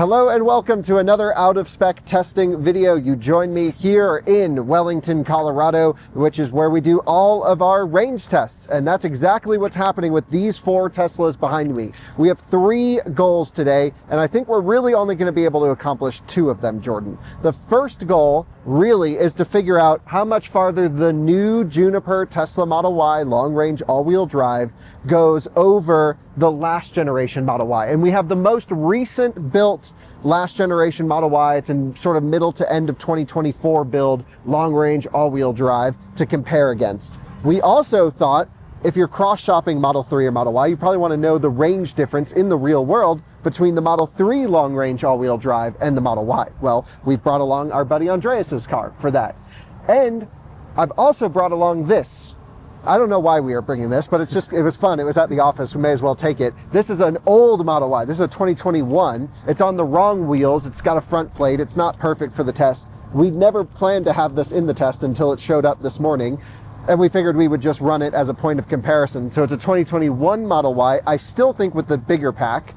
Hello and welcome to another out of spec testing video. You join me here in Wellington, Colorado, which is where we do all of our range tests. And that's exactly what's happening with these four Teslas behind me. We have three goals today, and I think we're really only going to be able to accomplish two of them, Jordan. The first goal really is to figure out how much farther the new Juniper Tesla Model Y long range all-wheel drive goes over the last generation Model Y. And we have the most recent built last generation Model Y. It's in sort of middle to end of 2024 build long range all-wheel drive to compare against. We also thought if you're cross-shopping Model 3 or Model Y, you probably want to know the range difference in the real world between the Model 3 long-range all-wheel drive and the Model Y. Well, we've brought along our buddy Andreas's car for that. And I've also brought along this. I don't know why we are bringing this, but it was fun. It was at the office. We may as well take it. This is an old Model Y. This is a 2021. It's on the wrong wheels. It's got a front plate. It's not perfect for the test. We never planned to have this in the test until it showed up this morning. And we figured we would just run it as a point of comparison. So it's a 2021 Model Y. I still think with the bigger pack,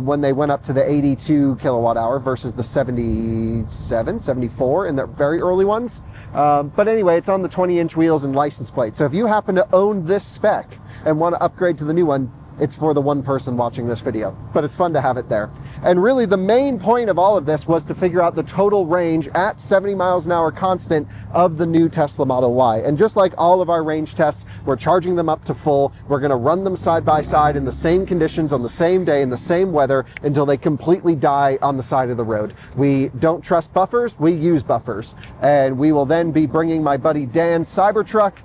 when they went up to the 82 kilowatt hour versus the 77, 74 in the very early ones. But anyway, it's on the 20-inch wheels and license plate. So if you happen to own this spec and want to upgrade to the new one, it's for the one person watching this video, but it's fun to have it there. And really the main point of all of this was to figure out the total range at 70 miles an hour constant of the new Tesla Model Y. And just like all of our range tests, we're charging them up to full. We're going to run them side by side in the same conditions on the same day in the same weather until they completely die on the side of the road. We don't trust buffers, we use buffers. And we will then be bringing my buddy Dan's Cybertruck,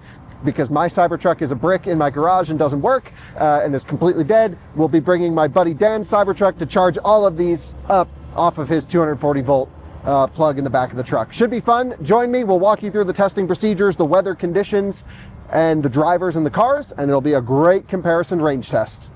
because my Cybertruck is a brick in my garage and doesn't work and is completely dead. We'll be bringing my buddy Dan's Cybertruck to charge all of these up off of his 240 volt plug in the back of the truck. Should be fun. Join me. We'll walk you through the testing procedures, the weather conditions, and the drivers and the cars, and it'll be a great comparison range test.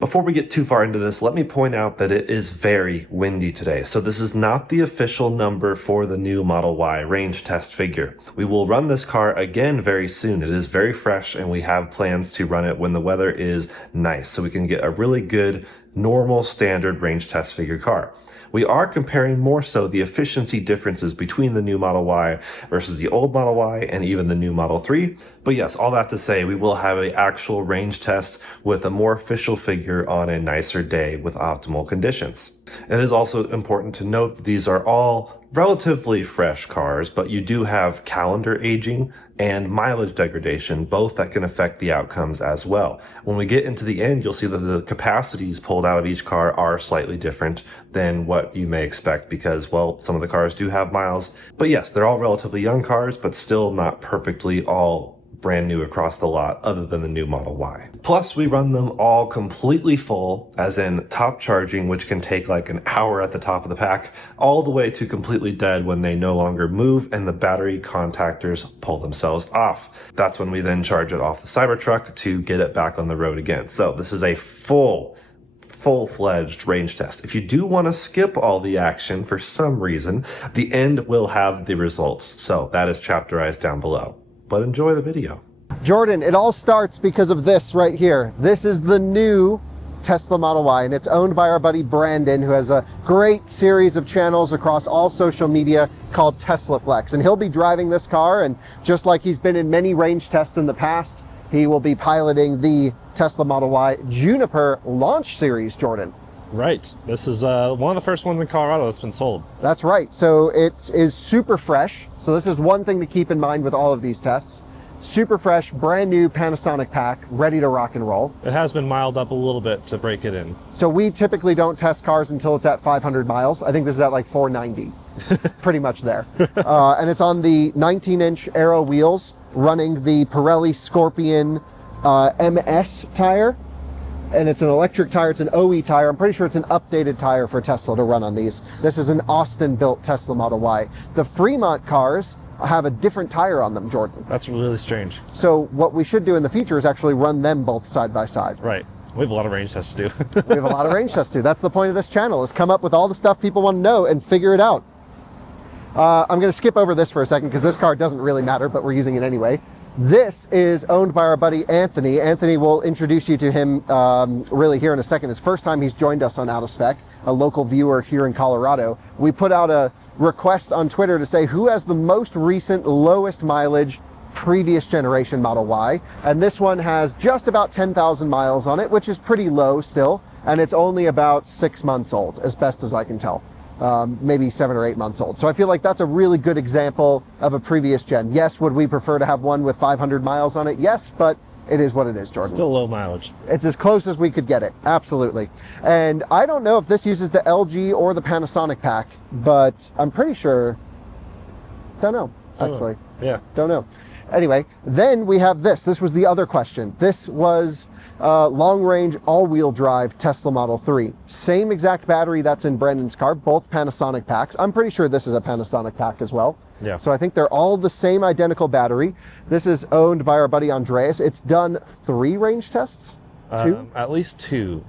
Before we get too far into this, let me point out that it is very windy today. So this is not the official number for the new Model Y range test figure. We will run this car again very soon. It is very fresh and we have plans to run it when the weather is nice so we can get a really good, normal, standard range test figure car. We are comparing more so the efficiency differences between the new Model Y versus the old Model Y and even the new Model 3. But yes, all that to say, we will have an actual range test with a more official figure on a nicer day with optimal conditions. It is also important to note that these are all relatively fresh cars, but you do have calendar aging and mileage degradation, both that can affect the outcomes as well. When we get into the end, you'll see that the capacities pulled out of each car are slightly different than what you may expect because, well, some of the cars do have miles. But yes, they're all relatively young cars, but still not perfectly all brand new across the lot other than the new Model Y. Plus, we run them all completely full, as in top charging, which can take like an hour at the top of the pack, all the way to completely dead when they no longer move and the battery contactors pull themselves off. That's when we then charge it off the Cybertruck to get it back on the road again. So this is a full-fledged range test. If you do want to skip all the action for some reason, the end will have the results. So that is chapterized down below. But enjoy the video. Jordan, it all starts because of this right here. This is the new Tesla Model Y, and it's owned by our buddy Brandon, who has a great series of channels across all social media called Tesla Flex. And he'll be driving this car, and just like he's been in many range tests in the past, he will be piloting the Tesla Model Y Juniper launch series, Jordan. Right. This is one of the first ones in Colorado that's been sold. That's right. So it is super fresh. So this is one thing to keep in mind with all of these tests. Super fresh, brand new Panasonic pack, ready to rock and roll. It has been miled up a little bit to break it in. So we typically don't test cars until it's at 500 miles. I think this is at like 490. Pretty much there. And it's on the 19-inch Aero wheels, running the Pirelli Scorpion MS tire. And it's an electric tire, it's an OE tire. I'm pretty sure it's an updated tire for Tesla to run on these. This is an Austin-built Tesla Model Y. The Fremont cars have a different tire on them, Jordan. That's really strange. So what we should do in the future is actually run them both side by side. Right. We have a lot of range tests to do. We have a lot of range tests to do. That's the point of this channel, is come up with all the stuff people want to know and figure it out. I'm going to skip over this for a second because this car doesn't really matter, but we're using it anyway. This is owned by our buddy Anthony. Anthony, will introduce you to him really here in a second. It's the first time he's joined us on Out of Spec, a local viewer here in Colorado. We put out a request on Twitter to say who has the most recent, lowest mileage previous generation Model Y. And this one has just about 10,000 miles on it, which is pretty low still. And it's only about 6 months old, as best as I can tell. Maybe 7 or 8 months old. So I feel like that's a really good example of a previous gen. Yes, would we prefer to have one with 500 miles on it? Yes, but it is what it is, Jordan. Still low mileage. It's as close as we could get it, absolutely. And I don't know if this uses the LG or the Panasonic pack, but I'm pretty sure, don't know, actually. Yeah. Don't know. Anyway, then we have this. This was the other question. This was long-range all-wheel drive Tesla Model 3. Same exact battery that's in Brandon's car, both Panasonic packs. I'm pretty sure this is a Panasonic pack as well. Yeah. So I think they're all the same identical battery. This is owned by our buddy Andreas. It's done 3 range tests? 2? At least 2.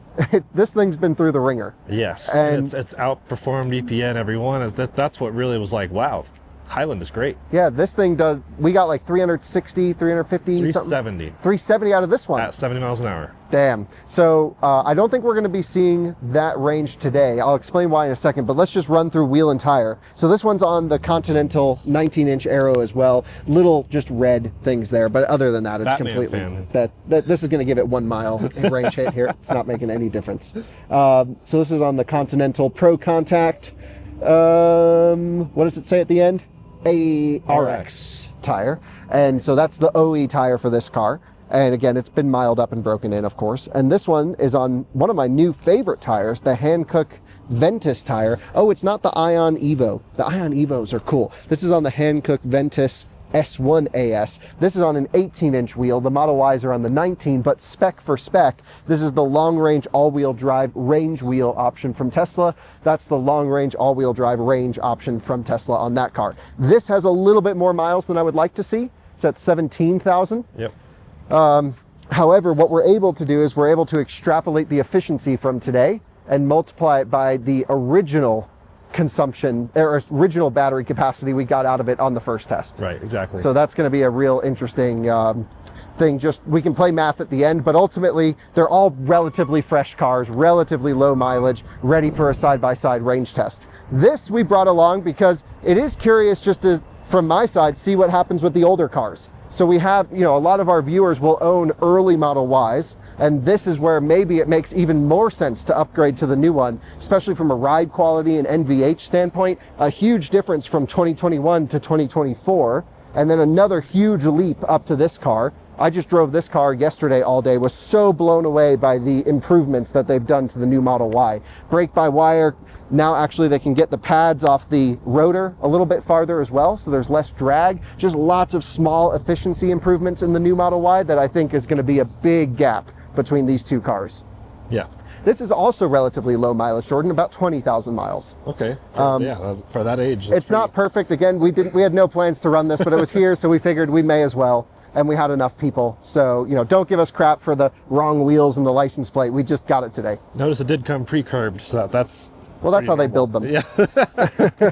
This thing's been through the ringer. Yes. And it's outperformed EPN every one. That's what really was like, wow, Highland is great. Yeah, this thing does, we got like 360, 350, 370. 370 out of this one. At 70 miles an hour. Damn. So I don't think we're going to be seeing that range today. I'll explain why in a second, but let's just run through wheel and tire. So this one's on the Continental 19-inch Aero as well. Little just red things there, but other than that, it's Batman completely fan. that this is going to give it 1 mile range hit here. It's not making any difference. So this is on the Continental Pro Contact. What does it say at the end? ARX tire. And so that's the OE tire for this car. And again, it's been miled up and broken in, of course. And this one is on one of my new favorite tires, the Hankook Ventus tire. Oh, it's not the Ion Evo. The Ion Evos are cool. This is on the Hankook Ventus S1 AS. This is on an 18-inch wheel. The Model Ys are on the 19, but spec for spec, this is the long-range all-wheel drive range wheel option from Tesla. That's the long-range all-wheel drive range option from Tesla on that car. This has a little bit more miles than I would like to see. It's at 17,000. Yep. However, what we're able to do is we're able to extrapolate the efficiency from today and multiply it by the original consumption or original battery capacity we got out of it on the first test. Right, exactly. So that's going to be a real interesting thing. Just we can play math at the end, but ultimately they're all relatively fresh cars, relatively low mileage, ready for a side-by-side range test. This we brought along because it is curious just to, from my side, see what happens with the older cars. So we have, a lot of our viewers will own early Model Ys, and this is where maybe it makes even more sense to upgrade to the new one, especially from a ride quality and NVH standpoint. A huge difference from 2021 to 2024, and then another huge leap up to this car. I just drove this car yesterday all day, was so blown away by the improvements that they've done to the new Model Y. Brake-by-wire, now actually they can get the pads off the rotor a little bit farther as well, so there's less drag. Just lots of small efficiency improvements in the new Model Y that I think is going to be a big gap between these two cars. Yeah. This is also relatively low mileage, Jordan, about 20,000 miles. Okay. For that age. It's not perfect. Again, we had no plans to run this, but it was here, so we figured we may as well. And we had enough people. So, don't give us crap for the wrong wheels and the license plate. We just got it today. Notice it did come pre-curbed, so that's... Well, that's how they build them. Yeah.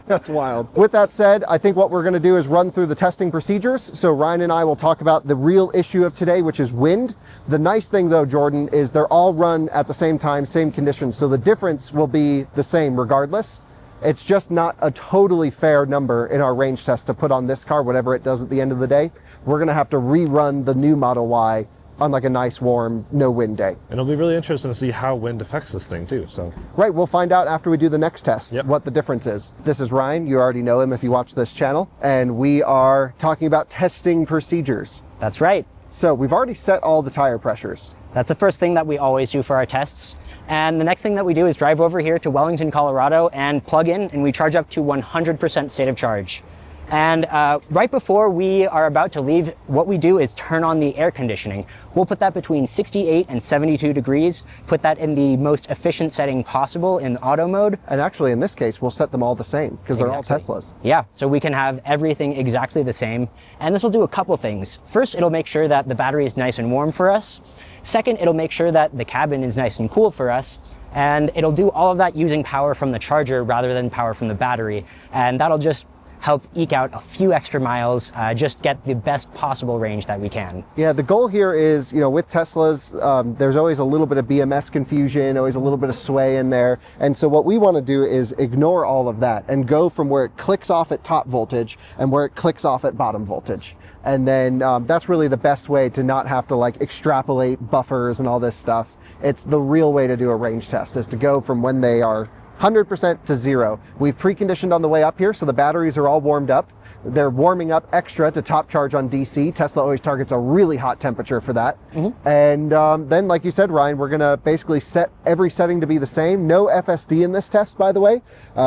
That's wild. With that said, I think what we're going to do is run through the testing procedures. So Ryan and I will talk about the real issue of today, which is wind. The nice thing though, Jordan, is they're all run at the same time, same conditions. So the difference will be the same regardless. It's just not a totally fair number in our range test to put on this car, whatever it does at the end of the day. We're going to have to rerun the new Model Y on like a nice, warm, no wind day. And it'll be really interesting to see how wind affects this thing too, so. Right, we'll find out after we do the next test what the difference is. This is Ryan, you already know him if you watch this channel, and we are talking about testing procedures. That's right. So we've already set all the tire pressures. That's the first thing that we always do for our tests. And the next thing that we do is drive over here to Wellington, Colorado and plug in, and we charge up to 100% state of charge. And right before we are about to leave, what we do is turn on the air conditioning. We'll put that between 68 and 72 degrees, put that in the most efficient setting possible in auto mode. And actually in this case, we'll set them all the same because they're all Teslas. Yeah, so we can have everything exactly the same. And this will do a couple things. First, it'll make sure that the battery is nice and warm for us. Second, it'll make sure that the cabin is nice and cool for us. And it'll do all of that using power from the charger rather than power from the battery. And that'll just help eke out a few extra miles, just get the best possible range that we can. Yeah, the goal here is, you know, with Teslas, there's always a little bit of BMS confusion, always a little bit of sway in there. And so what we want to do is ignore all of that and go from where it clicks off at top voltage and where it clicks off at bottom voltage. And then that's really the best way to not have to like extrapolate buffers and all this stuff. It's the real way to do a range test, is to go from when they are 100% to 0. We've preconditioned on the way up here, so the batteries are all warmed up. They're warming up extra to top charge on DC. Tesla always targets a really hot temperature for that. And then, like you said, Ryan, we're gonna basically set every setting to be the same. No FSD in this test, by the way,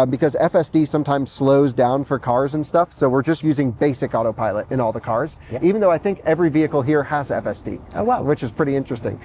because FSD sometimes slows down for cars and stuff. So we're just using basic autopilot in all the cars, even though I think every vehicle here has FSD. Oh, wow. Which is pretty interesting.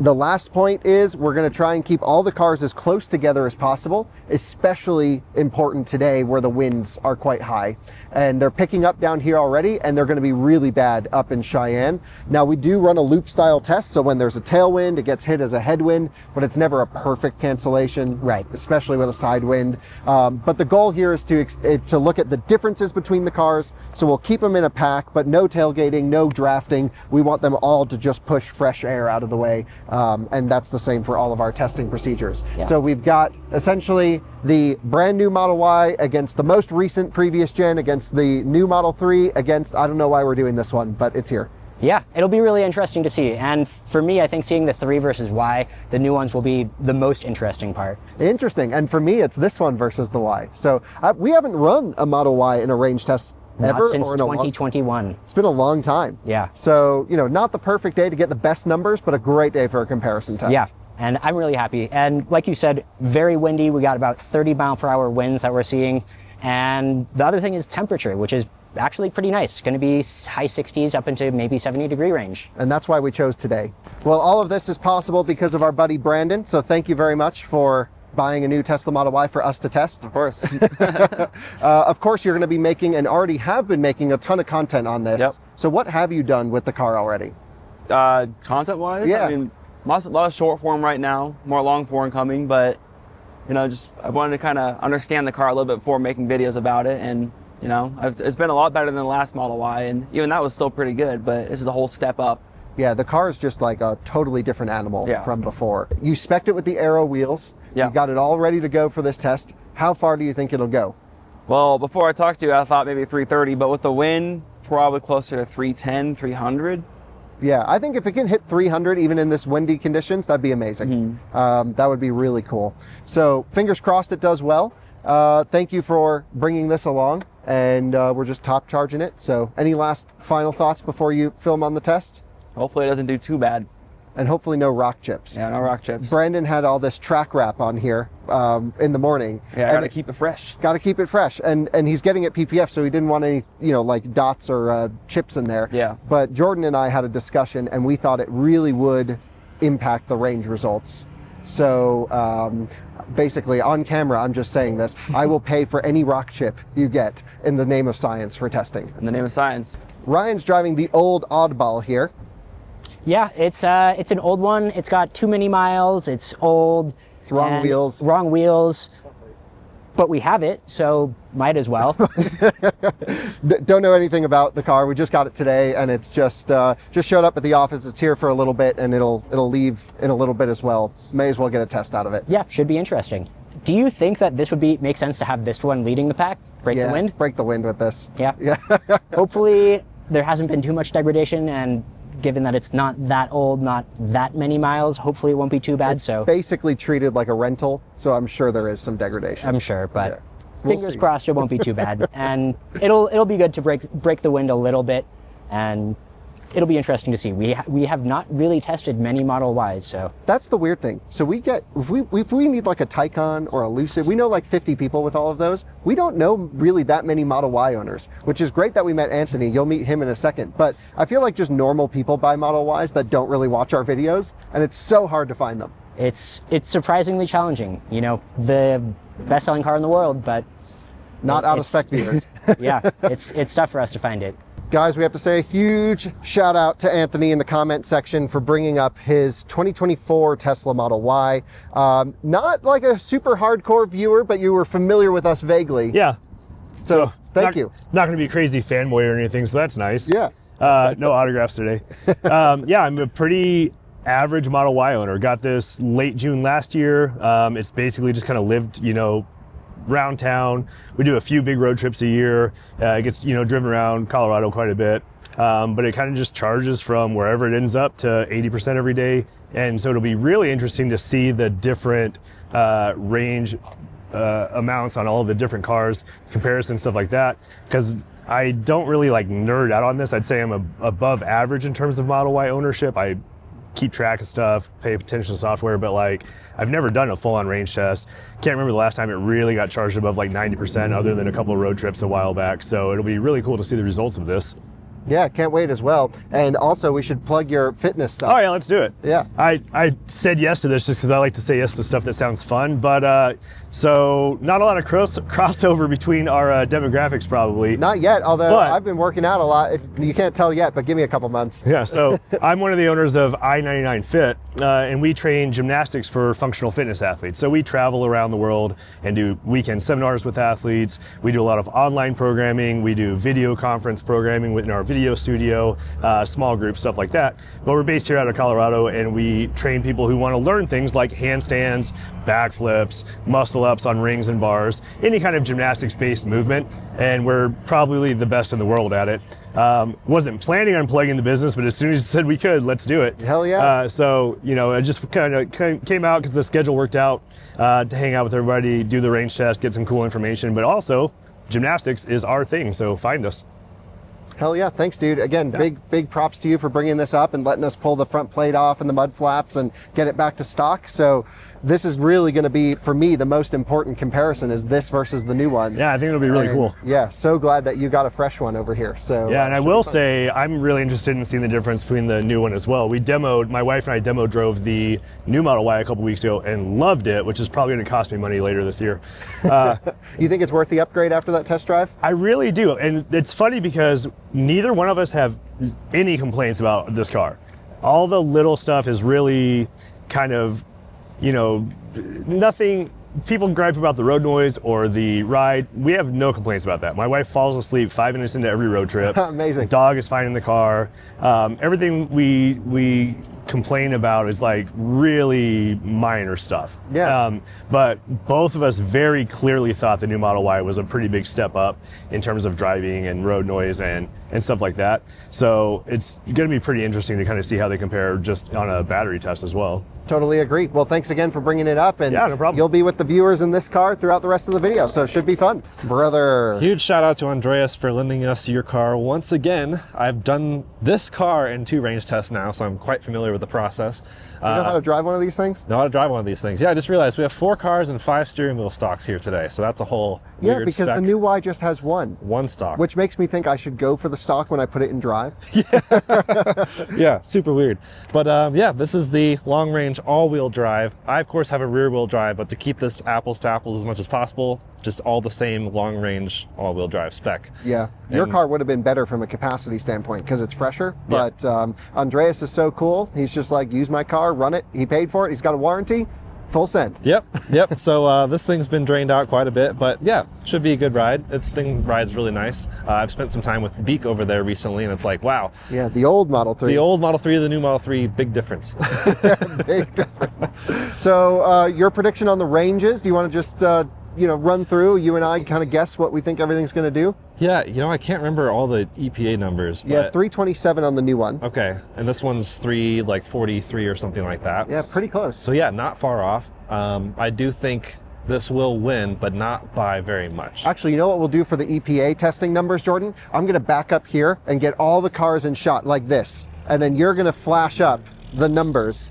The last point is we're going to try and keep all the cars as close together as possible, especially important today where the winds are quite high. And they're picking up down here already, and they're going to be really bad up in Cheyenne. Now, we do run a loop style test, so when there's a tailwind, it gets hit as a headwind, but it's never a perfect cancellation, right? Especially with a side wind. But the goal here is to look at the differences between the cars, so we'll keep them in a pack, but no tailgating, no drafting. We want them all to just push fresh air out of the way. And that's the same for all of our testing procedures. So we've got essentially the brand new Model Y against the most recent previous gen, against the new Model 3, against, I don't know why we're doing this one, but it's here. Yeah, it'll be really interesting to see. And for me, I think seeing the 3 versus Y, the new ones will be the most interesting part. Interesting. And for me, it's this one versus the Y. So we haven't run a Model Y in a range test ever. Not since or in 2021. It's been a long time. Yeah. So, you know, not the perfect day to get the best numbers, but a great day for a comparison test. Yeah, and I'm really happy. And like you said, very windy. We got about 30 mile per hour winds that we're seeing. And the other thing is temperature, which is actually pretty nice. It's going to be high 60s up into maybe 70-degree range. And that's why we chose today. Well, all of this is possible because of our buddy Brandon. So thank you very much for buying a new Tesla Model Y for us to test. Of course. Of course, you're going to be making, and already have been making, a ton of content on this. Yep. So what have you done with the car already? Content-wise, Yeah. I mean, a lot of short form right now, more long form coming, but you know, I wanted to kind of understand the car a little bit before making videos about it, and you know, it's been a lot better than the last Model Y, and even that was still pretty good, but this is a whole step up. Yeah, the car is just like a totally different animal from before. You spec'd it with the Aero wheels. Yeah. You got it all ready to go for this test. How far do you think it'll go? Well, before I talked to you, I thought maybe 330, but with the wind, probably closer to 310, 300. Yeah, I think if it can hit 300 even in this windy conditions, that'd be amazing. That would be really cool. So fingers crossed it does well. Thank you for bringing this along, and we're just top charging it. So any last final thoughts before you film on the test? Hopefully it doesn't do too bad. And hopefully no rock chips. Yeah, no rock chips. Brandon had all this track wrap on here in the morning. Yeah, I gotta keep it fresh. Got to keep it fresh, and he's getting it PPF, so he didn't want any, you know, like dots or chips in there. Yeah. But Jordan and I had a discussion, and we thought it really would impact the range results. So basically, on camera, I'm just saying this: I will pay for any rock chip you get in the name of science for testing. In the name of science. Ryan's driving the old Oddball here. Yeah, it's an old one. It's got too many miles. It's old. It's wrong and wheels. Wrong wheels. But we have it, so might as well. Don't know anything about the car. We just got it today, and it's just showed up at the office. It's here for a little bit, and it'll leave in a little bit as well. May as well get a test out of it. Yeah, should be interesting. Do you think that this would make sense to have this one leading the pack? Break the wind? Break the wind with this. Yeah. Yeah. Hopefully there hasn't been too much degradation, and given that it's not that old, not that many miles, hopefully it won't be too bad. So basically treated like a rental, so I'm sure there is some degradation. I'm sure, but Yeah. We'll fingers see. crossed it won't be too bad. And it'll be good to break the wind a little bit, and it'll be interesting to see. We have not really tested many Model Ys, so That's the weird thing. So we get, if we need like a Taycan or a Lucid, we know like 50 people with all of those. We don't know really that many Model Y owners, which is great that we met Anthony. You'll meet him in a second. But I feel like just normal people buy Model Ys that don't really watch our videos, and it's so hard to find them. it's surprisingly challenging. You know, the best-selling car in the world, but Not out of spec viewers. yeah, it's tough for us to find it. Guys, we have to say a huge shout out to Anthony in the comment section for bringing up his 2024 Tesla Model Y. Not like a super hardcore viewer, but you were familiar with us vaguely. Yeah. So thank you. Not going to be a crazy fanboy or anything, so that's nice. Yeah. No autographs today. Yeah, I'm a pretty average Model Y owner. Got this late June last year. It's basically just kind of lived, around town. We do a few big road trips a year. It gets, driven around Colorado quite a bit. But it kind of just charges from wherever it ends up to 80% every day. And so it'll be really interesting to see the different range amounts on all of the different cars, comparison, stuff like that. Because I don't really nerd out on this. I'd say I'm above average in terms of Model Y ownership. I keep track of stuff, pay attention to software, but I've never done a full-on range test. Can't remember the last time it really got charged above 90% other than a couple of road trips a while back. So it'll be really cool to see the results of this. Yeah, can't wait as well. And also we should plug your fitness stuff. Oh yeah, let's do it. Yeah. I said yes to this just because I like to say yes to stuff that sounds fun, but so not a lot of crossover between our demographics probably. Not yet, although But- I've been working out a lot. You can't tell yet, but give me a couple months. Yeah, so I'm one of the owners of I-99 Fit, and we train gymnastics for functional fitness athletes. So we travel around the world and do weekend seminars with athletes. We do a lot of online programming. We do video conference programming within our video studio, small group, stuff like that. But we're based here out of Colorado, and we train people who want to learn things like handstands, backflips, muscle ups on rings and bars, any kind of gymnastics-based movement, and we're probably the best in the world at it. Wasn't planning on plugging the business, but as soon as you said we could, let's do it. Hell yeah. So, it just kind of came out because the schedule worked out to hang out with everybody, do the range test, get some cool information, but also gymnastics is our thing, so find us. Hell yeah, thanks dude. Again, big props to you for bringing this up and letting us pull the front plate off and the mud flaps and get it back to stock. So this is really going to be, for me, the most important comparison is this versus the new one. Yeah, I think it'll be really cool. Yeah, so glad that you got a fresh one over here. So yeah, and I will say I'm really interested in seeing the difference between the new one as well. My wife and I drove the new Model Y a couple weeks ago and loved it, which is probably going to cost me money later this year. You think it's worth the upgrade after that test drive? I really do, and it's funny because neither one of us have any complaints about this car. All the little stuff is really kind of, nothing. People gripe about the road noise or the ride. We have no complaints about that. My wife falls asleep 5 minutes into every road trip. Amazing. The dog is fine in the car. Everything we complain about is really minor stuff. Yeah. But both of us very clearly thought the new Model Y was a pretty big step up in terms of driving and road noise and stuff like that. So it's going to be pretty interesting to kind of see how they compare just on a battery test as well. Totally agree. Well, thanks again for bringing it up, and Yeah, no problem. you'll be with the viewers in this car throughout the rest of the video, so it should be fun. Brother. Huge shout out to Andreas for lending us your car once again. I've done this car in 2 range tests now, so I'm quite familiar with the process. You know how to drive one of these things? Know how to drive one of these things. Yeah, I just realized we have 4 cars and 5 steering wheel stocks here today, so that's a whole Yeah, weird because spec. the new Y just has one. One stock. Which makes me think I should go for the stock when I put it in drive. Yeah, super weird. But yeah, this is the long range all-wheel drive. I of course have a rear wheel drive, but to keep this apples to apples as much as possible, just all the same long range all-wheel drive spec. Yeah, your And- car would have been better from a capacity standpoint because it's fresher, but Andreas is so cool. He's just like, use my car, run it. He paid for it. He's got a warranty, full send. Yep. So this thing's been drained out quite a bit, but yeah, should be a good ride. This thing rides really nice. I've spent some time with Beak over there recently, and it's like, wow, Yeah, the old Model 3. the old Model 3 to the new Model 3, big difference. Big difference. So your prediction on the ranges, do you want to just run through, you and I kind of guess what we think everything's going to do? Yeah, I can't remember all the EPA numbers. Yeah, but 327 on the new one. okay, and this one's 343 or something like that. Yeah, pretty close. So yeah, not far off. I do think this will win, but not by very much. Actually, you know what we'll do for the EPA testing numbers, Jordan? I'm going to back up here and get all the cars in shot like this. And then you're going to flash up the numbers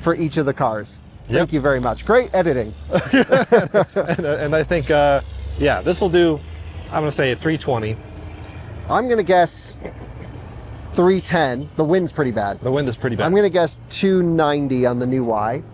for each of the cars. Thank you very much. Great editing. and I think, yeah, this will do, I'm going to say 320. I'm going to guess 310. The wind's pretty bad. The wind is pretty bad. I'm going to guess 290 on the new Y.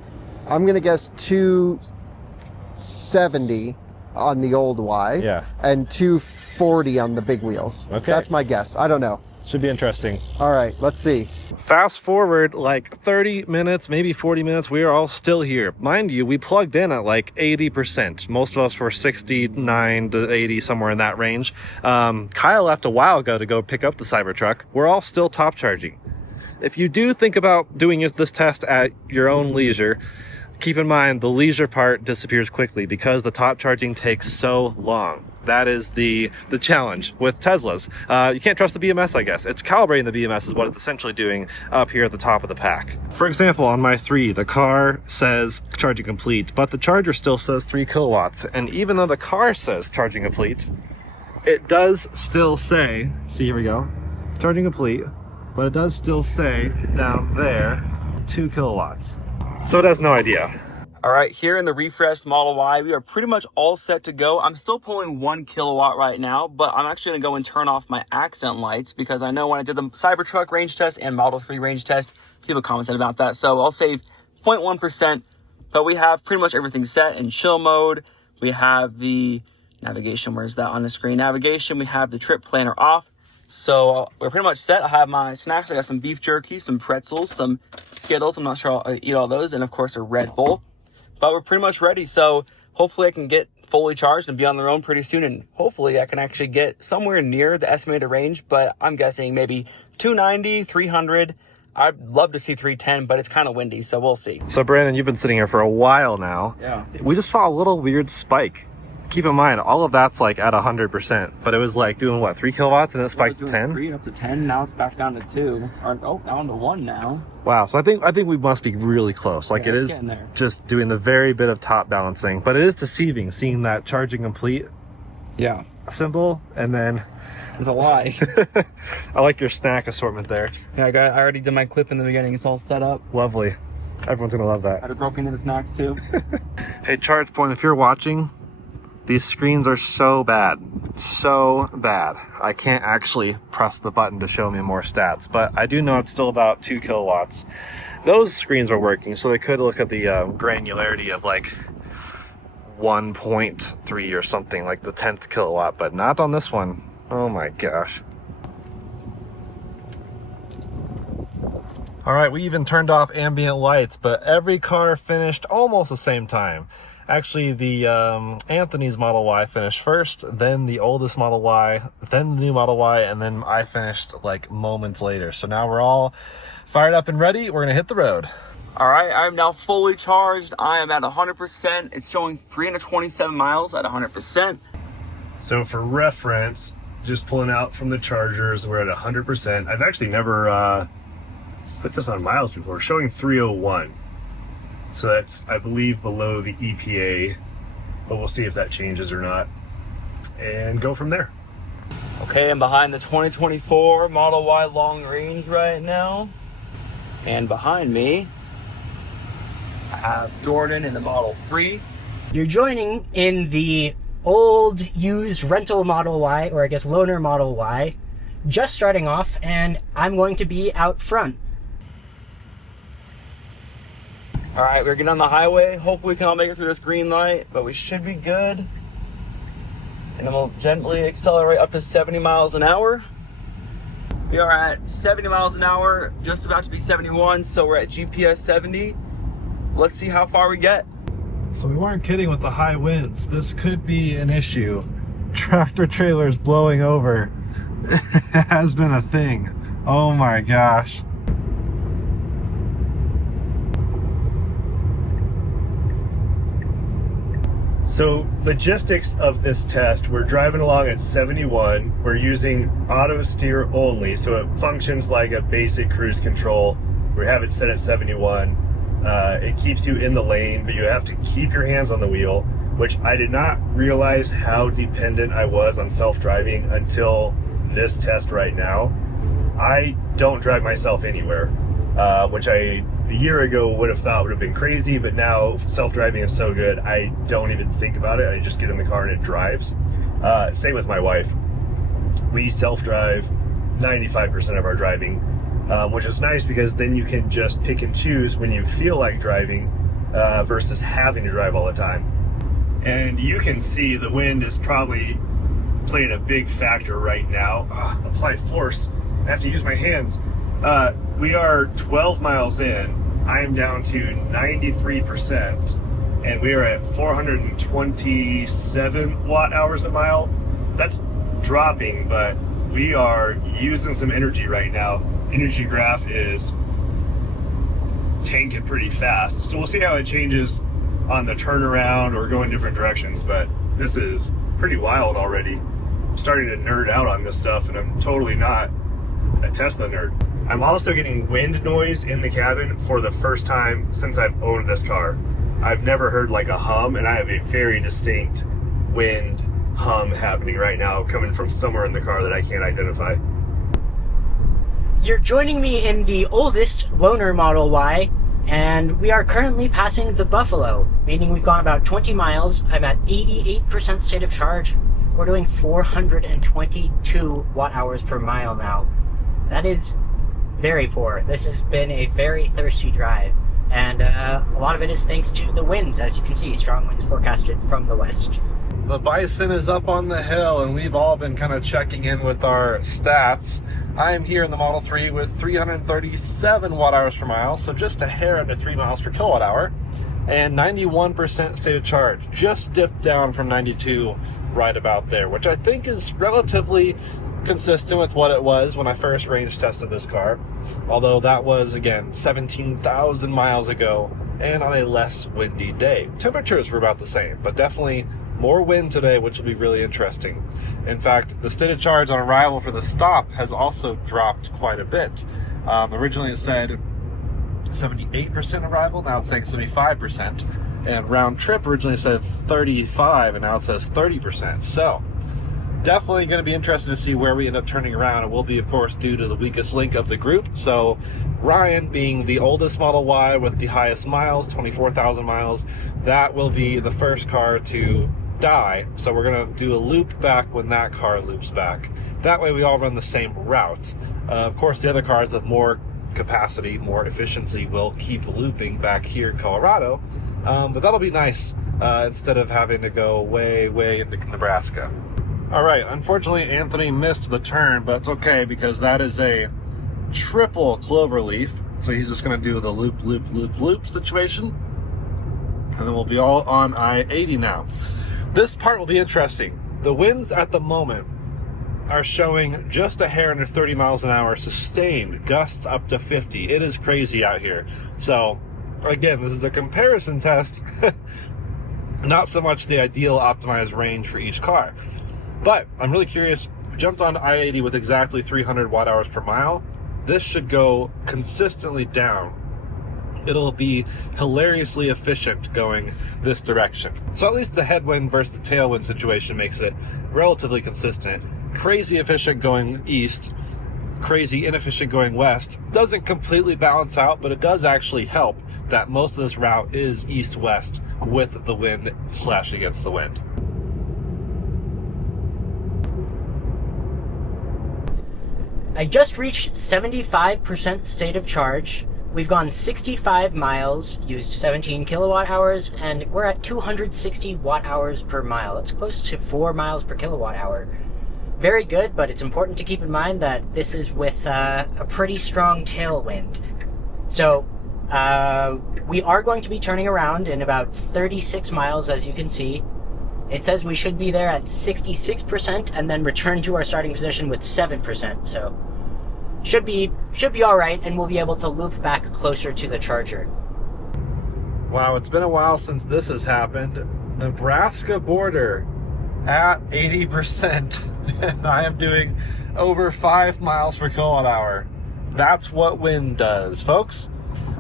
I'm going to guess 270 on the old Y. Yeah. And 240 on the big wheels. Okay. That's my guess. I don't know. Should be interesting. All right, let's see. Fast forward like 30 minutes, maybe 40 minutes, we are all still here. Mind you, we plugged in at like 80%. Most of us were 69 to 80, somewhere in that range. Kyle left a while ago to go pick up the Cybertruck. We're all still top charging. If you do think about doing this test at your own leisure, keep in mind the leisure part disappears quickly because the top charging takes so long. That is the challenge with Teslas. You can't trust the BMS, I guess. It's calibrating the BMS is what it's essentially doing up here at the top of the pack. For example, on my 3, the car says charging complete, but the charger still says 3 kilowatts. And even though the car says charging complete, it does still say, see, here we go, charging complete, but it does still say down there 2 kilowatts. So it has no idea. All right, here in the refreshed Model Y, we are pretty much all set to go. I'm still pulling 1 kilowatt right now, but I'm actually gonna go and turn off my accent lights because I know when I did the Cybertruck range test and Model 3 range test, people commented about that. So I'll save 0.1%, but we have pretty much everything set in chill mode. We have the navigation, where's that on the screen? Navigation, we have the trip planner off. So we're pretty much set. I have my snacks. I got some beef jerky, some pretzels, some Skittles. I'm not sure I'll eat all those. And of course a Red Bull. But we're pretty much ready, so hopefully I can get fully charged and be on the road pretty soon, and hopefully I can actually get somewhere near the estimated range, but I'm guessing maybe 290, 300. I'd love to see 310, but it's kind of windy, so we'll see. So Brandon, you've been sitting here for a while now. Yeah. We just saw a little weird spike. Keep in mind, all of that's like at 100%, but it was like doing what, 3 kilowatts and it spiked to 10? 3 up to 10, now it's back down to 2. Or, down to 1 now. Wow, so I think we must be really close. Like Yeah, it it's is getting there. just doing the very bit of top balancing, but it is deceiving seeing that charging complete Yeah. symbol, and then It's a lie. I like your snack assortment there. Yeah, I already did my clip in the beginning. It's all set up. Lovely. Everyone's gonna love I that. had it broken into the snacks too. Hey, ChargePoint, if you're watching, these screens are so bad. So bad. I can't actually press the button to show me more stats, but I do know it's still about 2 kilowatts. Those screens are working, so they could look at the granularity of like 1.3 or something, like the 10th kilowatt, but not on this one. Oh my gosh. All right, we even turned off ambient lights, but every car finished almost the same time. Actually, the Anthony's Model Y finished first, then the oldest Model Y, then the new Model Y, and then I finished like moments later. So now we're all fired up and ready. We're gonna hit the road. All right, I'm now fully charged. I am at 100%. It's showing 327 miles at 100%. So for reference, just pulling out from the chargers, we're at 100%. I've actually never put this on miles before, showing 301. So that's, I believe, below the EPA, but we'll see if that changes or not, and go from there. Okay, I'm behind the 2024 Model Y long range right now. And behind me, I have Jordan in the Model 3. You're joining in the old used rental Model Y, or I guess loaner Model Y, just starting off, and I'm going to be out front. All right, we're getting on the highway. Hopefully we can all make it through this green light, but we should be good. And then we'll gently accelerate up to 70 miles an hour. We are at 70 miles an hour, just about to be 71, so we're at GPS 70. Let's see how far we get. So we weren't kidding with the high winds. This could be an issue. Tractor trailers blowing over. It has been a thing. Oh my gosh. So logistics of this test, we're driving along at 71. We're using auto steer only, so it functions like a basic cruise control. We have it set at 71. It keeps you in the lane, but you have to keep your hands on the wheel, which I did not realize how dependent I was on self-driving until this test right now. I don't drive myself anywhere, which a year ago would have thought would have been crazy, but now self-driving is so good, I don't even think about it. I just get in the car and it drives. Same with my wife. We self-drive 95% of our driving, which is nice because then you can just pick and choose when you feel like driving versus having to drive all the time. And you can see the wind is probably playing a big factor right now. Apply force I have to use my hands. We are 12 miles in. I am down to 93%, and we are at 427 watt hours a mile. That's dropping, but we are using some energy right now. Energy graph is tanking pretty fast. So we'll see how it changes on the turnaround or going different directions, but this is pretty wild already. I'm starting to nerd out on this stuff, and I'm totally not a Tesla nerd. I'm also getting wind noise in the cabin for the first time since I've owned this car. I've never heard like a hum, and I have a very distinct wind hum happening right now coming from somewhere in the car that I can't identify. You're joining me in the oldest loaner Model Y, and we are currently passing the Buffalo, meaning we've gone about 20 miles. I'm at 88% state of charge. We're doing 422 watt hours per mile now. That is very poor. This has been a very thirsty drive, and a lot of it is thanks to the winds. As you can see, strong winds forecasted from the west. The Bison is up on the hill, and we've all been kind of checking in with our stats. I am here in the Model 3 with 337 watt hours per mile, so just a hair under 3 miles per kilowatt hour, and 91% state of charge. Just dipped down from 92 right about there, which I think is relatively consistent with what it was when I first range tested this car, although that was, again, 17,000 miles ago and on a less windy day. Temperatures were about the same, but definitely more wind today, which will be really interesting. In fact, the state of charge on arrival for the stop has also dropped quite a bit. Originally it said 78% arrival, now it's saying 75%, and round trip originally said 35, and now it says 30%. So definitely going to be interested to see where we end up turning around. It will be, of course, due to the weakest link of the group. So Ryan, being the oldest Model Y with the highest miles, 24,000 miles, that will be the first car to die. So we're going to do a loop back when that car loops back. That way we all run the same route. Of course, the other cars with more capacity, more efficiency, will keep looping back here in Colorado. But that'll be nice instead of having to go way into Nebraska. All right, unfortunately, Anthony missed the turn, but it's okay because that is a triple cloverleaf. So he's just going to do the loop situation. And then we'll be all on I-80 now. This part will be interesting. The winds at the moment are showing just a hair under 30 miles an hour, sustained gusts up to 50. It is crazy out here. So again, this is a comparison test, not so much the ideal optimized range for each car. But I'm really curious, jumped on I-80 with exactly 300 watt hours per mile. This should go consistently down. It'll be hilariously efficient going this direction. So at least the headwind versus the tailwind situation makes it relatively consistent. Crazy efficient going east, crazy inefficient going west. Doesn't completely balance out, but it does actually help that most of this route is east-west with the wind slash against the wind. I just reached 75% state of charge. We've gone 65 miles, used 17 kilowatt hours, and we're at 260 watt hours per mile. That's close to 4 miles per kilowatt hour. Very good, but it's important to keep in mind that this is with a pretty strong tailwind. So we are going to be turning around in about 36 miles, as you can see. It says we should be there at 66% and then return to our starting position with 7%. So should be all right, and we'll be able to loop back closer to the charger. Wow, it's been a while since this has happened. Nebraska border at 80%, and I am doing over 5 miles per kilowatt hour. That's what wind does, folks.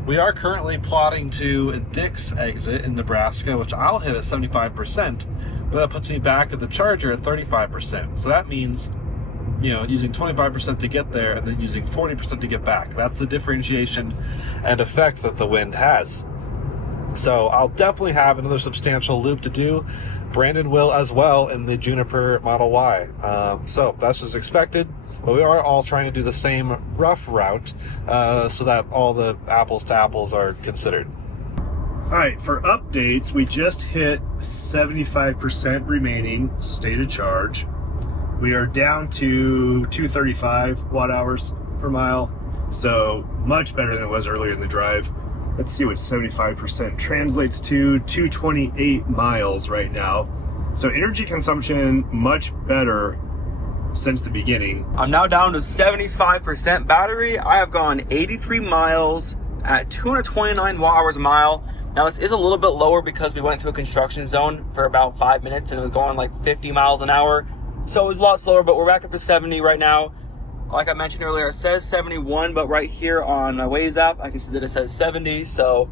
We are currently plotting to Dick's exit in Nebraska, which I'll hit at 75%, but that puts me back at the charger at 35%. So that means, using 25% to get there and then using 40% to get back. That's the differentiation and effect that the wind has. So I'll definitely have another substantial loop to do. Brandon will as well in the Juniper Model Y. So that's just expected, but we are all trying to do the same rough route so that all the apples to apples are considered. All right, for updates, we just hit 75% remaining state of charge. We are down to 235 watt hours per mile, so much better than it was earlier in the drive. Let's see what 75% translates to. 228 miles right now. So energy consumption much better since the beginning. I'm now down to 75% battery. I have gone 83 miles at 229 watt hours a mile. Now this is a little bit lower because we went through a construction zone for about 5 minutes and it was going like 50 miles an hour. So it was a lot slower, but we're back up to 70 right now. Like I mentioned earlier, it says 71, but right here on my Waze app, I can see that it says 70. So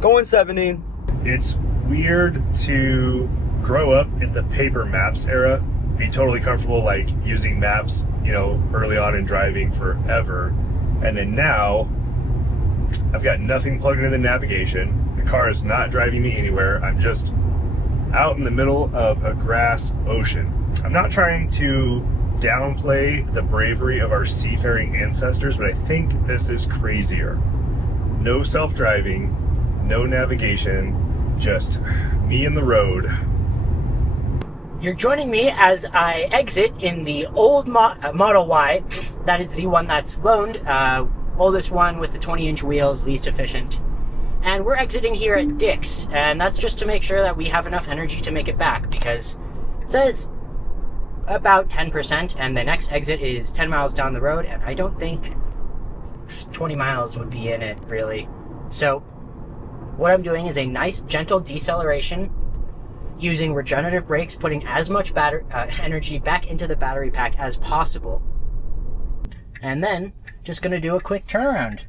going 70. It's weird to grow up in the paper maps era, be totally comfortable like using maps, you know, early on in driving forever. And then now I've got nothing plugged into the navigation. The car is not driving me anywhere. I'm just out in the middle of a grass ocean. I'm not trying to downplay the bravery of our seafaring ancestors, but I think this is crazier. No self-driving, no navigation, just me and the road. You're joining me as I exit in the old Model Y. That is the one that's loaned, oldest one with the 20-inch wheels, least efficient. And we're exiting here at Dick's, and that's just to make sure that we have enough energy to make it back, because it says about 10%, and the next exit is 10 miles down the road, and I don't think 20 miles would be in it, really. So what I'm doing is a nice, gentle deceleration, using regenerative brakes, putting as much energy back into the battery pack as possible. And then, just gonna do a quick turnaround.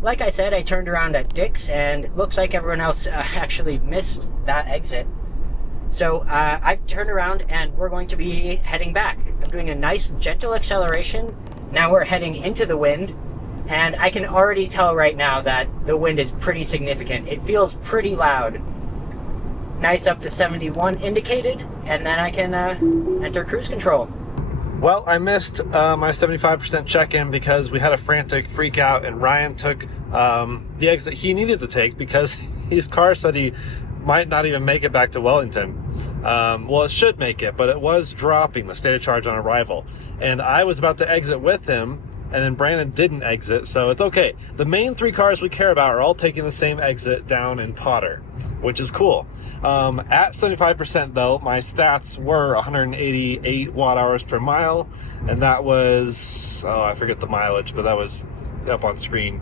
Like I said, I turned around at Dick's, and it looks like everyone else actually missed that exit. So I've turned around, and we're going to be heading back. I'm doing a nice, gentle acceleration. Now we're heading into the wind, and I can already tell right now that the wind is pretty significant. It feels pretty loud. Nice up to 71 indicated, and then I can enter cruise control. Well, I missed my 75% check-in because we had a frantic freak out and Ryan took the exit he needed to take because his car said he might not even make it back to Wellington. Well, it should make it, but it was dropping the state of charge on arrival. And I was about to exit with him, and then Brandon didn't exit, so it's okay. The main three cars we care about are all taking the same exit down in Potter, which is cool. At 75% though, my stats were 188 watt hours per mile, and that was, oh, I forget the mileage, but that was up on screen.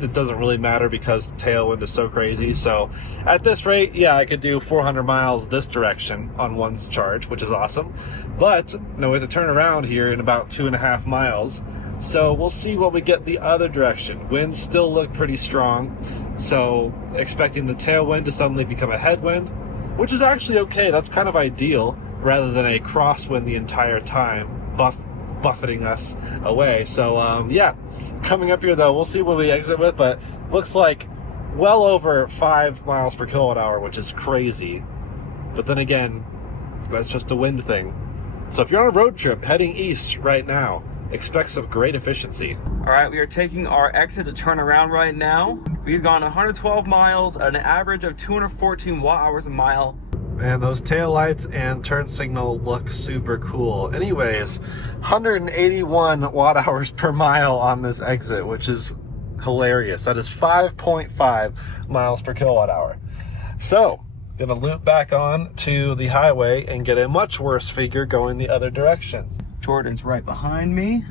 It doesn't really matter because the tailwind is so crazy. So at this rate, yeah, I could do 400 miles this direction on one charge, which is awesome. But no, we have to turn around here in about 2.5 miles. So we'll see what we get the other direction. Winds still look pretty strong. So expecting the tailwind to suddenly become a headwind, which is actually okay. That's kind of ideal rather than a crosswind the entire time buffeting us away. So yeah, coming up here though, we'll see what we exit with, but looks like well over 5 miles per kilowatt hour, which is crazy. But then again, that's just a wind thing. So if you're on a road trip heading east right now, expect some great efficiency. All right, we are taking our exit to turn around right now. We've gone 112 miles at an average of 214 watt hours a mile. Man, those taillights and turn signal look super cool. Anyways, 181 watt hours per mile on this exit, which is hilarious. That is 5.5 miles per kilowatt hour. So, gonna loop back on to the highway and get a much worse figure going the other direction. Jordan's right behind me.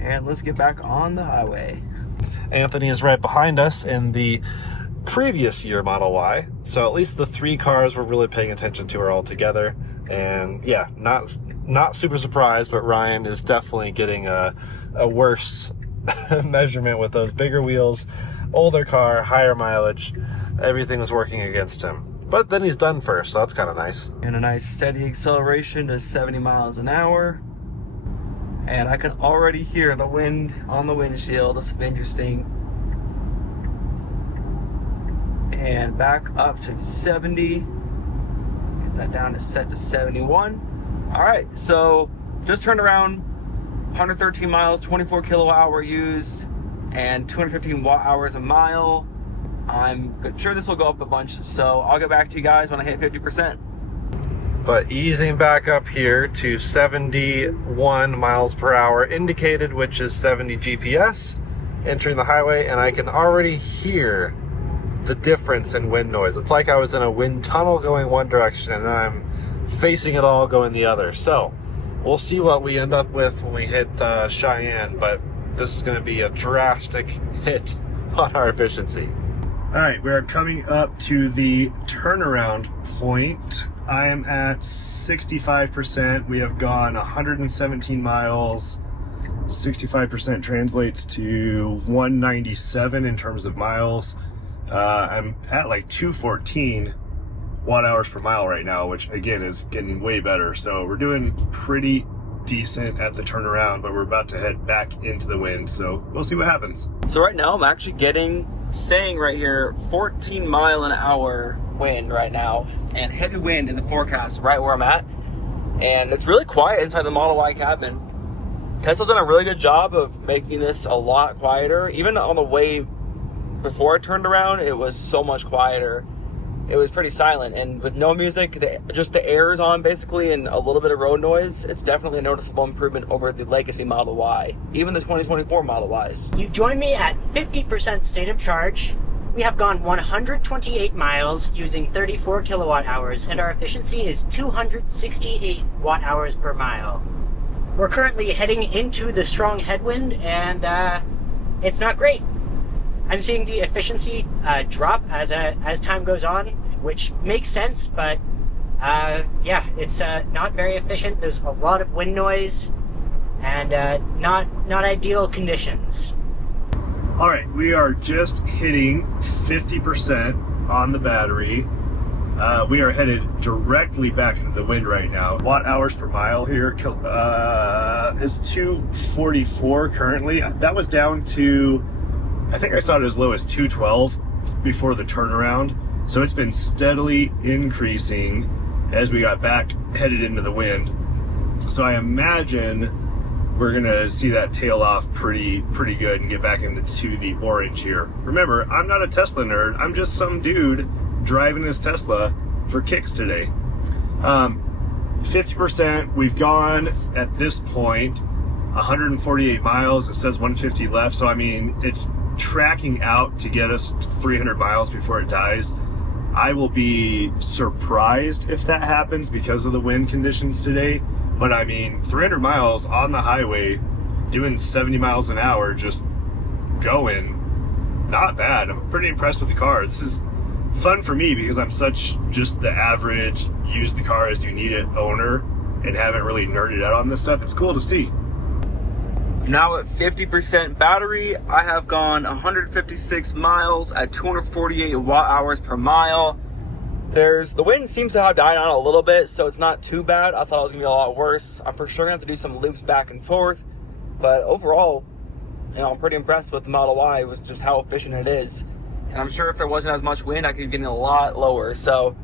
And let's get back on the highway. Anthony is right behind us in the previous year Model Y. So at least the three cars we're really paying attention to are all together. And yeah, not super surprised, but Ryan is definitely getting a worse measurement with those bigger wheels, older car, higher mileage. Everything was working against him. But then he's done first, so that's kind of nice. And a nice steady acceleration to 70 miles an hour. And I can already hear the wind on the windshield. This will be interesting. And back up to 70. Get that down to set to 71. All right, so just turned around. 113 miles, 24 kilowatt hour used, and 215 watt hours a mile. I'm sure this will go up a bunch, so I'll get back to you guys when I hit 50%. But easing back up here to 71 miles per hour indicated, which is 70 GPS, entering the highway, and I can already hear the difference in wind noise. It's like I was in a wind tunnel going one direction and I'm facing it all going the other. So we'll see what we end up with when we hit Cheyenne, but this is going to be a drastic hit on our efficiency. All right, we're coming up to the turnaround point. I am at 65%. We have gone 117 miles. 65% translates to 197 in terms of miles. I'm at like 214 watt hours per mile right now, which again is getting way better. So we're doing pretty decent at the turnaround, but we're about to head back into the wind. So we'll see what happens. So right now I'm actually saying right here, 14 mile an hour wind right now, and heavy wind in the forecast right where I'm at. And it's really quiet inside the Model Y cabin. Tesla's done a really good job of making this a lot quieter. Even on the way before I turned around, it was so much quieter. It was pretty silent, and with no music, just the air is on basically, and a little bit of road noise. It's definitely a noticeable improvement over the legacy Model Y, even the 2024 Model Ys. You join me at 50% state of charge. We have gone 128 miles using 34 kilowatt hours, and our efficiency is 268 watt hours per mile. We're currently heading into the strong headwind, and it's not great. I'm seeing the efficiency drop as time goes on, which makes sense, but yeah, it's not very efficient. There's a lot of wind noise and not ideal conditions. All right, we are just hitting 50% on the battery. We are headed directly back into the wind right now. Watt hours per mile here is 244 currently. That was down to, I think I saw it as low as 212 before the turnaround. So it's been steadily increasing as we got back headed into the wind. So I imagine we're gonna see that tail off pretty good and get back into the orange here. Remember, I'm not a Tesla nerd. I'm just some dude driving his Tesla for kicks today. 50%, we've gone at this point 148 miles. It says 150 left. So I mean, it's tracking out to get us 300 miles before it dies. I will be surprised if that happens because of the wind conditions today. But I mean, 300 miles on the highway, doing 70 miles an hour, just going, not bad. I'm pretty impressed with the car. This is fun for me because I'm such just the average use the car as you need it owner and haven't really nerded out on this stuff. It's cool to see. Now at 50% battery, I have gone 156 miles at 248 watt hours per mile. The wind seems to have died on a little bit, so it's not too bad. I thought it was gonna be a lot worse. I'm for sure gonna have to do some loops back and forth, but overall, I'm pretty impressed with the Model Y with just how efficient it is. And I'm sure if there wasn't as much wind, I could be getting a lot lower. So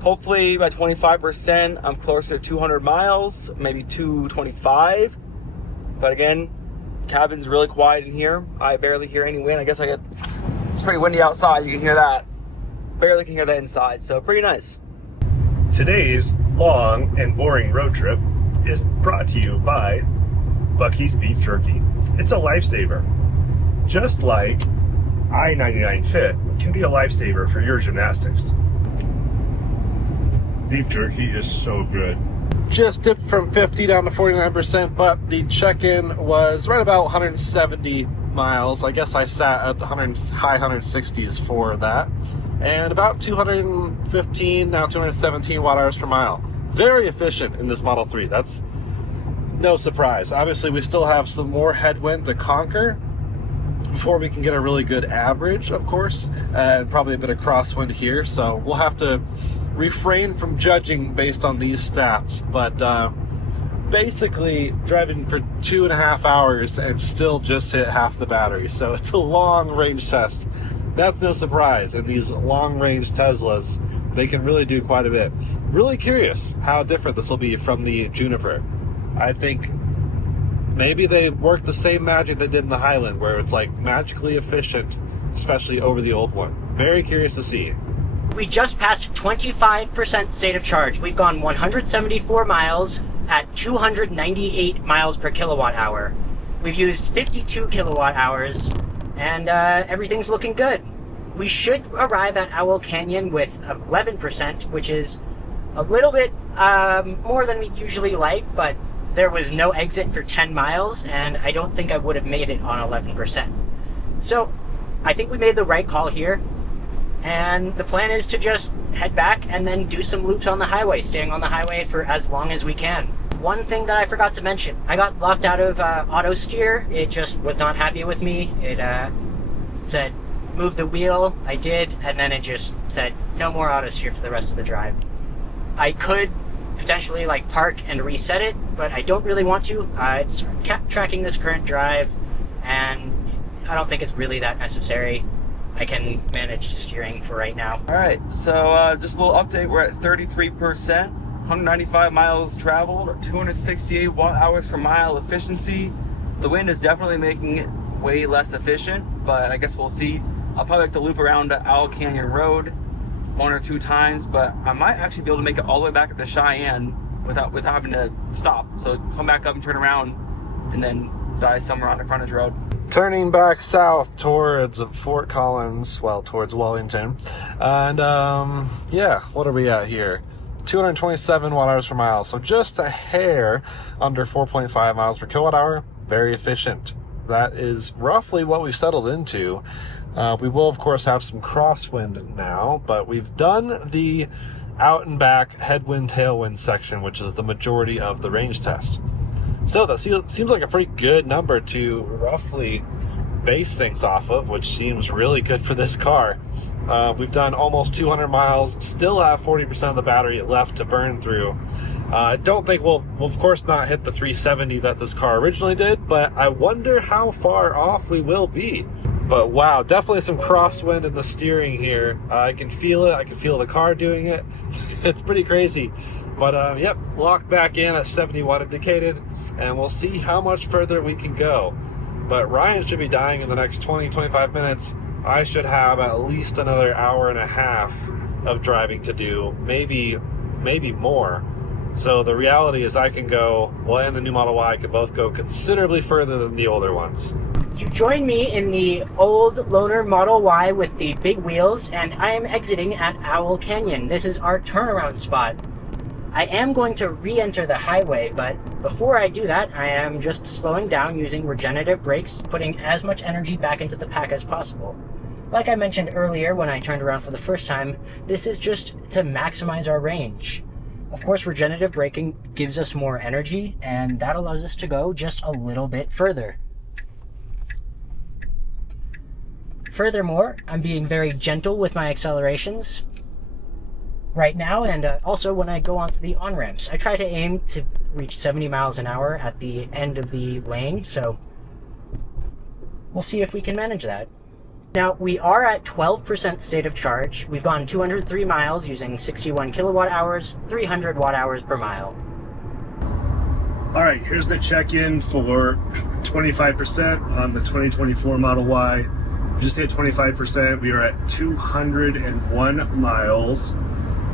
hopefully by 25%, I'm closer to 200 miles, maybe 225. But again, cabin's really quiet in here. I barely hear any wind. I guess it's pretty windy outside. You can hear that. Barely can hear that inside. So pretty nice. Today's long and boring road trip is brought to you by Buc-ee's Beef Jerky. It's a lifesaver. Just like I-99 Fit can be a lifesaver for your gymnastics. Beef jerky is so good. Just dipped from 50 down to 49%, but the check-in was right about 170 miles. I guess I sat at high 160s for that. And about 215, now 217 watt hours per mile. Very efficient in this Model 3. That's no surprise. Obviously, we still have some more headwind to conquer before we can get a really good average, of course, and probably a bit of crosswind here. So we'll have to refrain from judging based on these stats. But basically, driving for 2.5 hours and still just hit half the battery. So it's a long range test. That's no surprise. And these long range Teslas, they can really do quite a bit. Really curious how different this will be from the Juniper. I think maybe they worked the same magic they did in the Highland, where it's like magically efficient, especially over the old one. very curious to see. We just passed 25% state of charge. We've gone 174 miles at 298 miles per kilowatt hour. We've used 52 kilowatt hours, and everything's looking good. We should arrive at Owl Canyon with 11%, which is a little bit more than we usually like, but there was no exit for 10 miles, and I don't think I would have made it on 11%. So I think we made the right call here, and the plan is to just head back and then do some loops on the highway, staying on the highway for as long as we can. One thing that I forgot to mention, I got locked out of auto steer. It just was not happy with me. It said move the wheel. I did, and then it just said no more auto steer for the rest of the drive. I could potentially like park and reset it, but I don't really want to. It's tracking this current drive, and I don't think it's really that necessary. I can manage steering for right now. All right, so just a little update. We're at 33%, 195 miles traveled, or 268 watt-hours per mile efficiency. The wind is definitely making it way less efficient, but I guess we'll see. I'll probably have to loop around to Owl Canyon Road 1 or 2 times, but I might actually be able to make it all the way back up to Cheyenne without having to stop. So come back up and turn around, and then die somewhere on the frontage road. Turning back south towards Fort Collins, well, towards Wellington. And yeah, what are we at here? 227 watt-hours per mile. So just a hair under 4.5 miles per kilowatt hour. Very efficient. That is roughly what we've settled into. We will, of course, have some crosswind now, but we've done the out and back headwind, tailwind section, which is the majority of the range test. So that seems like a pretty good number to roughly base things off of, which seems really good for this car. We've done almost 200 miles, still have 40% of the battery left to burn through. I don't think we'll of course not hit the 370 that this car originally did, but I wonder how far off we will be. But wow, definitely some crosswind in the steering here. I can feel it. I can feel the car doing it. It's pretty crazy. But yep, locked back in at 70 watt indicated, and we'll see how much further we can go. But Ryan should be dying in the next 20-25 minutes. I should have at least another hour and a half of driving to do, maybe more. So the reality is I can go, well, and the new Model Y can both go considerably further than the older ones. You join me in the old loaner Model Y with the big wheels, and I am exiting at Owl Canyon. This is our turnaround spot. I am going to re-enter the highway, but before I do that, I am just slowing down using regenerative brakes, putting as much energy back into the pack as possible. Like I mentioned earlier when I turned around for the first time, this is just to maximize our range. Of course, regenerative braking gives us more energy, and that allows us to go just a little bit further. Furthermore, I'm being very gentle with my accelerations right now, and also when I go onto the on-ramps. I try to aim to reach 70 miles an hour at the end of the lane, so we'll see if we can manage that. Now, we are at 12% state of charge. We've gone 203 miles using 61 kilowatt hours, 300 watt hours per mile. All right, here's the check-in for 25% on the 2024 Model Y. We just hit 25%. We are at 201 miles.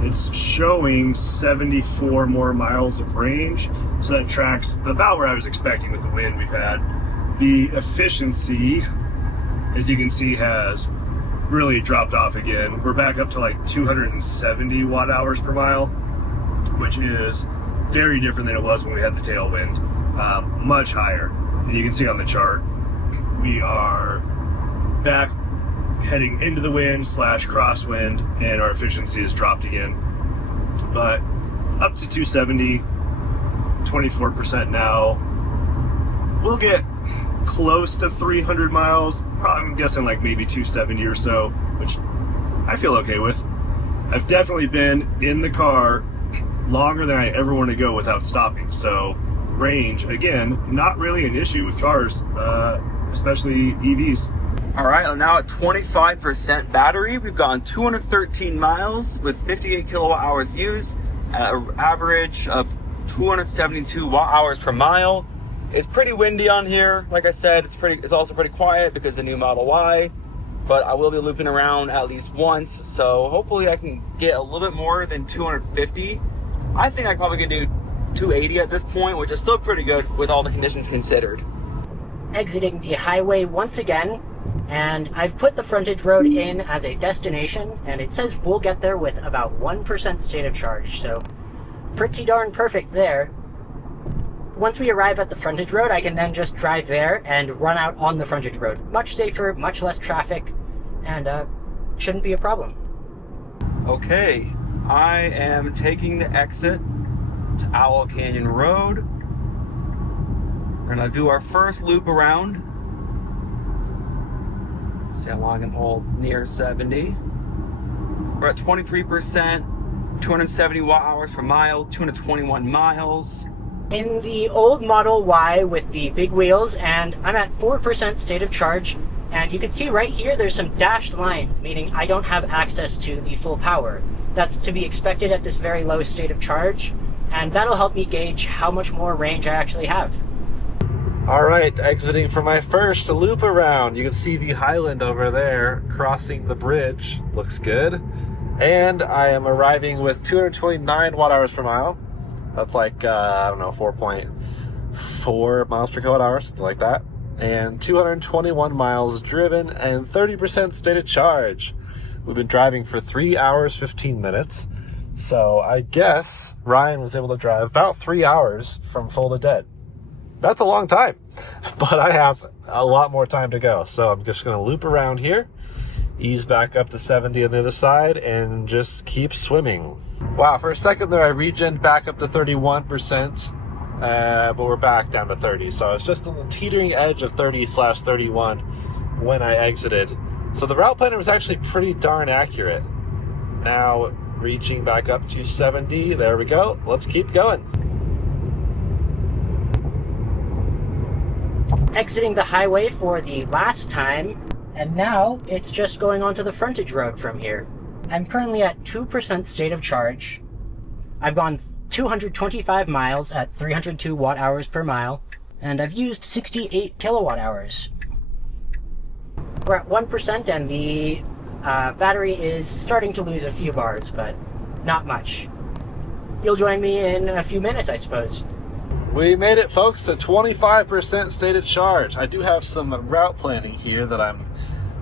It's showing 74 more miles of range, so that tracks about where I was expecting with the wind we've had. The efficiency, as you can see, has really dropped off again. We're back up to like 270 watt hours per mile, which is very different than it was when we had the tailwind, much higher. And you can see on the chart, we are back heading into the wind / crosswind, and our efficiency has dropped again. But up to 270, 24% now. We'll get close to 300 miles, I'm guessing like maybe 270 or so, which I feel okay with. I've definitely been in the car longer than I ever want to go without stopping, so range, again, not really an issue with cars, especially EVs. All right, I'm now at 25% battery. We've gone 213 miles with 58 kilowatt hours used at an average of 272 watt hours per mile. It's pretty windy on here. Like I said, it's also pretty quiet because the new Model Y. but I will be looping around at least once. So hopefully I can get a little bit more than 250. I think I probably could do 280 at this point, which is still pretty good with all the conditions considered. Exiting the highway once again, and I've put the frontage road in as a destination, and it says we'll get there with about 1% state of charge, so pretty darn perfect there. Once we arrive at the frontage road, I can then just drive there and run out on the frontage road. Much safer, much less traffic, and shouldn't be a problem. Okay, I am taking the exit to Owl Canyon Road. We're gonna do our first loop around. See how long I can hold near 70. We're at 23%, 270 watt hours per mile, 221 miles. In the old Model Y with the big wheels, and I'm at 4% state of charge, and you can see right here there's some dashed lines, meaning I don't have access to the full power. That's to be expected at this very low state of charge, and that'll help me gauge how much more range I actually have. All right, exiting for my first loop around. You can see the Highland over there crossing the bridge. Looks good. And I am arriving with 229 watt hours per mile. That's like, I don't know, 4.4 miles per kilowatt hour, something like that. And 221 miles driven and 30% state of charge. We've been driving for 3 hours, 15 minutes. So I guess Ryan was able to drive about 3 hours from full to dead. That's a long time, but I have a lot more time to go. So I'm just going to loop around here, ease back up to 70 on the other side, and just keep swimming. Wow, for a second there I regened back up to 31%, but we're back down to 30. So I was just on the teetering edge of 30/31 when I exited. So the route planner was actually pretty darn accurate. Now reaching back up to 70, there we go. Let's keep going. Exiting the highway for the last time, and now it's just going onto the frontage road from here. I'm currently at 2% state of charge. I've gone 225 miles at 302 watt hours per mile, and I've used 68 kilowatt hours. We're at 1%, and the battery is starting to lose a few bars, but not much. You'll join me in a few minutes, I suppose. We made it, folks, to 25% state of charge. I do have some route planning here that I'm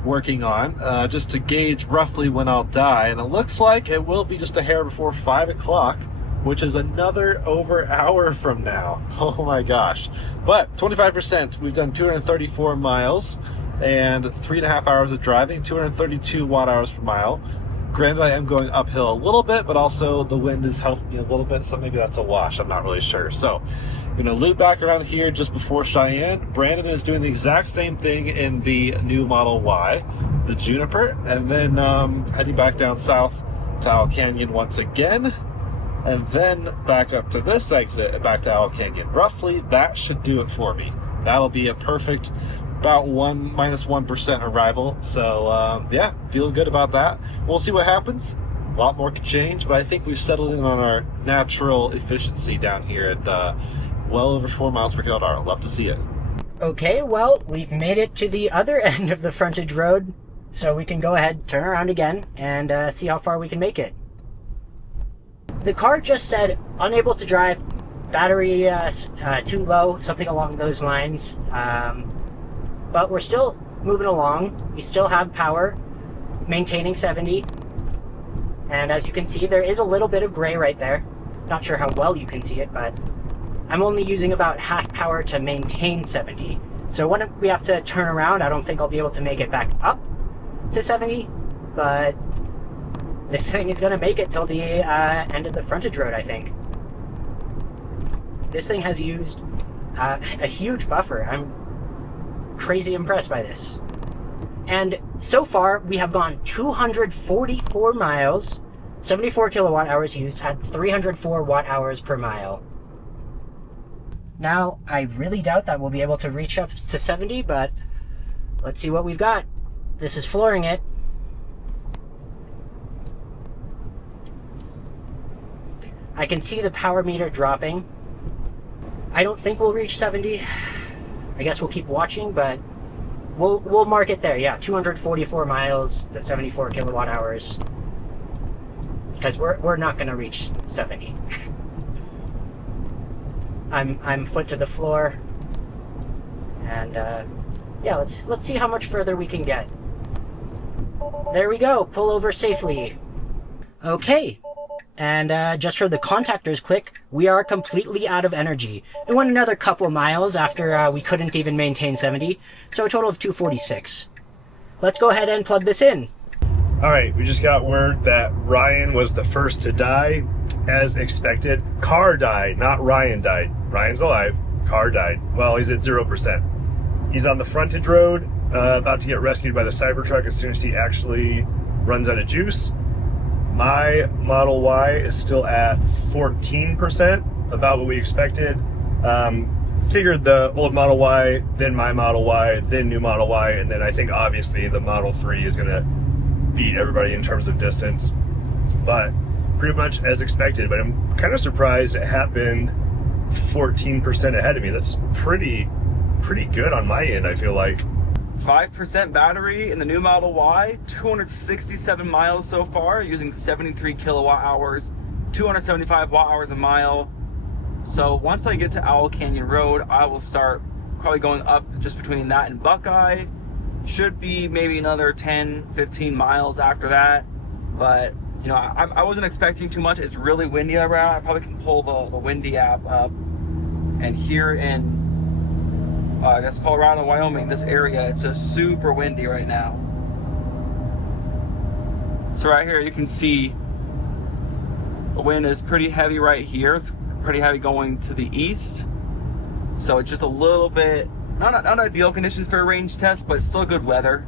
working on, just to gauge roughly when I'll die, and it looks like it will be just a hair before 5 o'clock, which is another over hour from now. Oh my gosh. But 25%, we've done 234 miles and 3.5 hours of driving, 232 watt hours per mile. Granted, I am going uphill a little bit, but also the wind is helping me a little bit, so maybe that's a wash. I'm not really sure. So I'm going to loop back around here just before Cheyenne. Brandon is doing the exact same thing in the new Model Y, the Juniper, and then heading back down south to Owl Canyon once again, and then back up to this exit, back to Owl Canyon. Roughly, that should do it for me. That'll be a perfect about -1% arrival. So yeah, feeling good about that. We'll see what happens. A lot more could change, but I think we've settled in on our natural efficiency down here at well over 4 miles per kilowatt hour. Love to see it. Okay, well, we've made it to the other end of the frontage road, so we can go ahead, turn around again, and see how far we can make it. The car just said unable to drive, battery too low, something along those lines. But we're still moving along. We still have power, maintaining 70. And as you can see, there is a little bit of gray right there. Not sure how well you can see it, but I'm only using about half power to maintain 70. So when we have to turn around, I don't think I'll be able to make it back up to 70, but this thing is gonna make it till the end of the frontage road, I think. This thing has used a huge buffer. I'm crazy impressed by this. And so far, we have gone 244 miles, 74 kilowatt hours used at 304 watt hours per mile. Now, I really doubt that we'll be able to reach up to 70, but let's see what we've got. This is flooring it. I can see the power meter dropping. I don't think we'll reach 70. I guess we'll keep watching, but We'll mark it there. Yeah, 244 miles to 74 kilowatt hours. Because we're not going to reach 70. I'm foot to the floor, and yeah, let's see how much further we can get. There we go. Pull over safely. Okay. And just heard the contactors click. We are completely out of energy. It went another couple miles after we couldn't even maintain 70, so a total of 246. Let's go ahead and plug this in. All right, we just got word that Ryan was the first to die, as expected. Car died, not Ryan died. Ryan's alive, car died. Well, he's at 0%. He's on the frontage road, about to get rescued by the Cybertruck as soon as he actually runs out of juice. My Model Y is still at 14%, about what we expected. Figured the old Model Y, then my Model Y, then new Model Y, and then I think obviously the Model 3 is gonna beat everybody in terms of distance. But pretty much as expected, but I'm kind of surprised it happened 14% ahead of me. That's pretty good on my end, I feel like. 5% battery in the new Model Y, 267 miles so far, using 73 kilowatt hours, 275 watt hours a mile. So once I get to Owl Canyon Road, I will start probably going up just between that and Buckeye. Should be maybe another 10, 15 miles after that. But, you know, I wasn't expecting too much. It's really windy around. I probably can pull the Windy app up. And here in I guess Colorado, Wyoming, this area, it's just super windy right now. So right here you can see the wind is pretty heavy right here. It's pretty heavy going to the east. So it's just a little bit, not ideal conditions for a range test, but still good weather.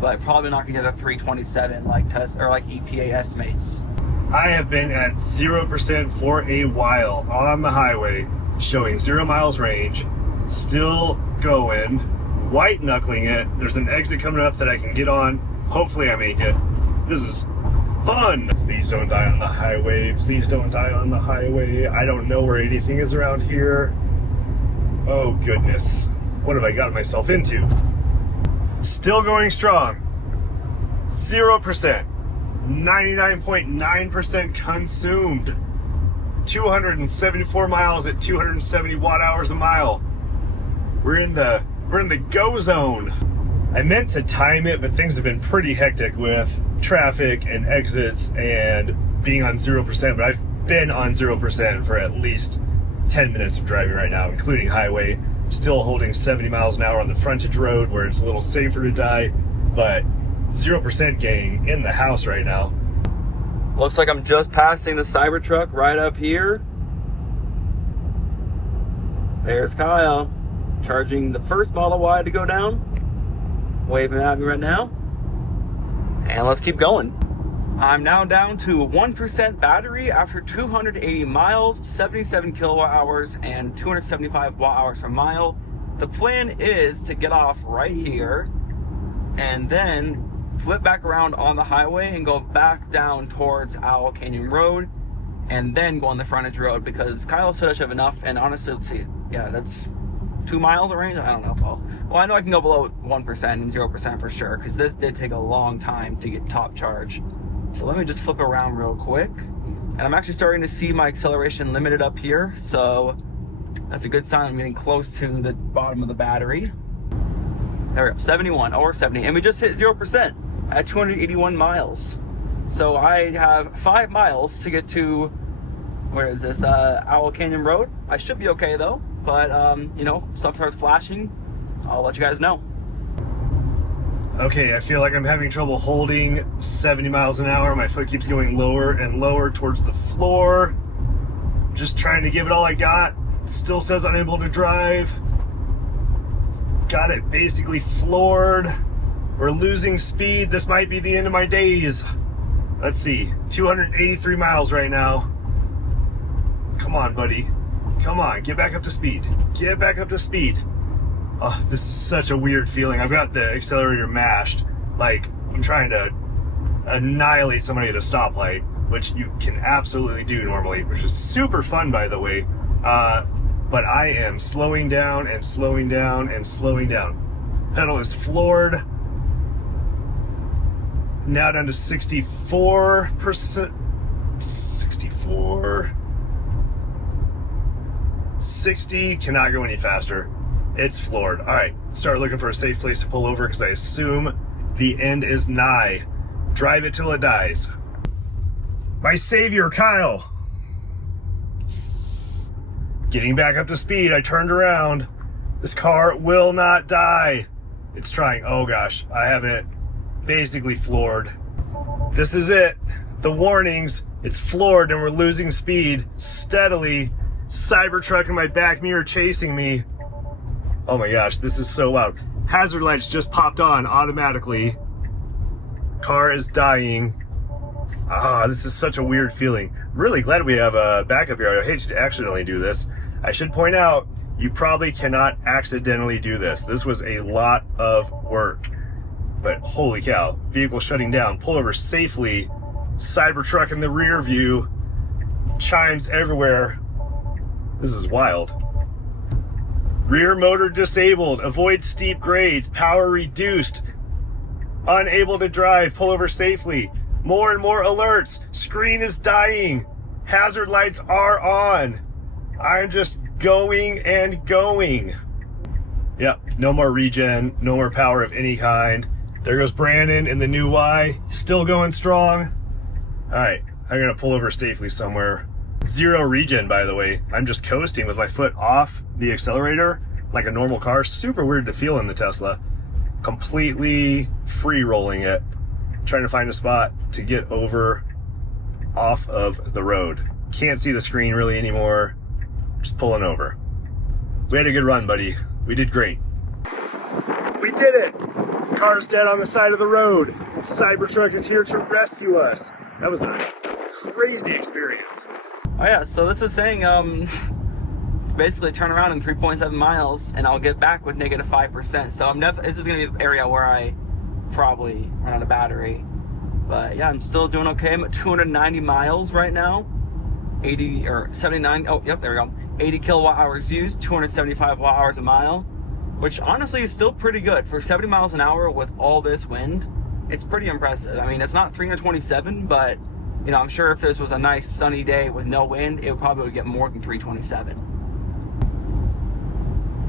But probably not gonna get a 327 like test or like EPA estimates. I have been at 0% for a while on the highway, showing 0 miles range. Still going, white knuckling it. There's an exit coming up that I can get on. Hopefully I make it. This is fun. Please don't die on the highway. Please don't die on the highway. I don't know where anything is around here. Oh goodness. What have I got myself into? Still going strong. 0%. 99.9% consumed. 274 miles at 270 watt hours a mile. We're in the go zone. I meant to time it, but things have been pretty hectic with traffic and exits and being on 0%, but I've been on 0% for at least 10 minutes of driving right now, including highway. Still holding 70 miles an hour on the frontage road where it's a little safer to die, but 0% gang in the house right now. Looks like I'm just passing the Cybertruck right up here. There's Kyle, charging the first Model Y to go down. Waving at me right now. And let's keep going. I'm now down to 1% battery after 280 miles, 77 kilowatt hours, and 275 watt hours per mile. The plan is to get off right here and then flip back around on the highway and go back down towards Owl Canyon Road and then go on the frontage road because Kyle said I should have enough. And honestly, let's see. Yeah, that's 2 miles of range. I don't know. Well, I know I can go below 1% and 0% for sure because this did take a long time to get top charge. So let me just flip around real quick. And I'm actually starting to see my acceleration limited up here. So that's a good sign I'm getting close to the bottom of the battery. There we go, 71 or 70. And we just hit 0% at 281 miles. So I have 5 miles to get to, where is this, Owl Canyon Road. I should be okay though, but you know, stuff starts flashing, I'll let you guys know. Okay, I feel like I'm having trouble holding 70 miles an hour. My foot keeps going lower and lower towards the floor. Just trying to give it all I got. It still says unable to drive. Got it basically floored. We're losing speed. This might be the end of my days. Let's see, 283 miles right now. Come on, buddy. Come on, get back up to speed. Get back up to speed. Oh, this is such a weird feeling. I've got the accelerator mashed. Like, I'm trying to annihilate somebody at a stoplight, which you can absolutely do normally, which is super fun, by the way. But I am slowing down and slowing down and slowing down. Pedal is floored. Now down to 64%. 64. 60, cannot go any faster. It's floored. All right, start looking for a safe place to pull over because I assume the end is nigh. Drive it till it dies. My savior, Kyle. Getting back up to speed, I turned around. This car will not die. It's trying. Oh gosh, I have it basically floored. This is it. The warnings. It's floored and we're losing speed steadily. Cybertruck in my back mirror chasing me. Oh my gosh, this is so loud. Hazard lights just popped on automatically. Car is dying. Ah, this is such a weird feeling. Really glad we have a backup here. I hate to accidentally do this. I should point out, you probably cannot accidentally do this. This was a lot of work. But holy cow, vehicle shutting down, pull over safely, Cybertruck in the rear view, chimes everywhere. This is wild. Rear motor disabled, avoid steep grades, power reduced, unable to drive, pull over safely. More and more alerts, screen is dying, hazard lights are on. I'm just going and going. Yep, no more regen, no more power of any kind. There goes Brandon in the new Y, still going strong. All right, I'm gonna pull over safely somewhere. 0 regen, by the way. I'm just coasting with my foot off the accelerator like a normal car. Super weird to feel in the Tesla. Completely free rolling it. Trying to find a spot to get over off of the road. Can't see the screen really anymore. Just pulling over. We had a good run, buddy. We did great. We did it! The car's dead on the side of the road. Cybertruck is here to rescue us. That was a crazy experience. Oh yeah, so this is saying basically turn around in 3.7 miles and I'll get back with negative 5%. So this is gonna be the area where I probably run out of battery. But yeah, I'm still doing okay. I'm at 290 miles right now. 80 or 79, oh yep, there we go. 80 kilowatt hours used, 275 watt hours a mile, which honestly is still pretty good. For 70 miles an hour with all this wind, it's pretty impressive. I mean, it's not 327, but you know, I'm sure if this was a nice sunny day with no wind, it probably would get more than 327.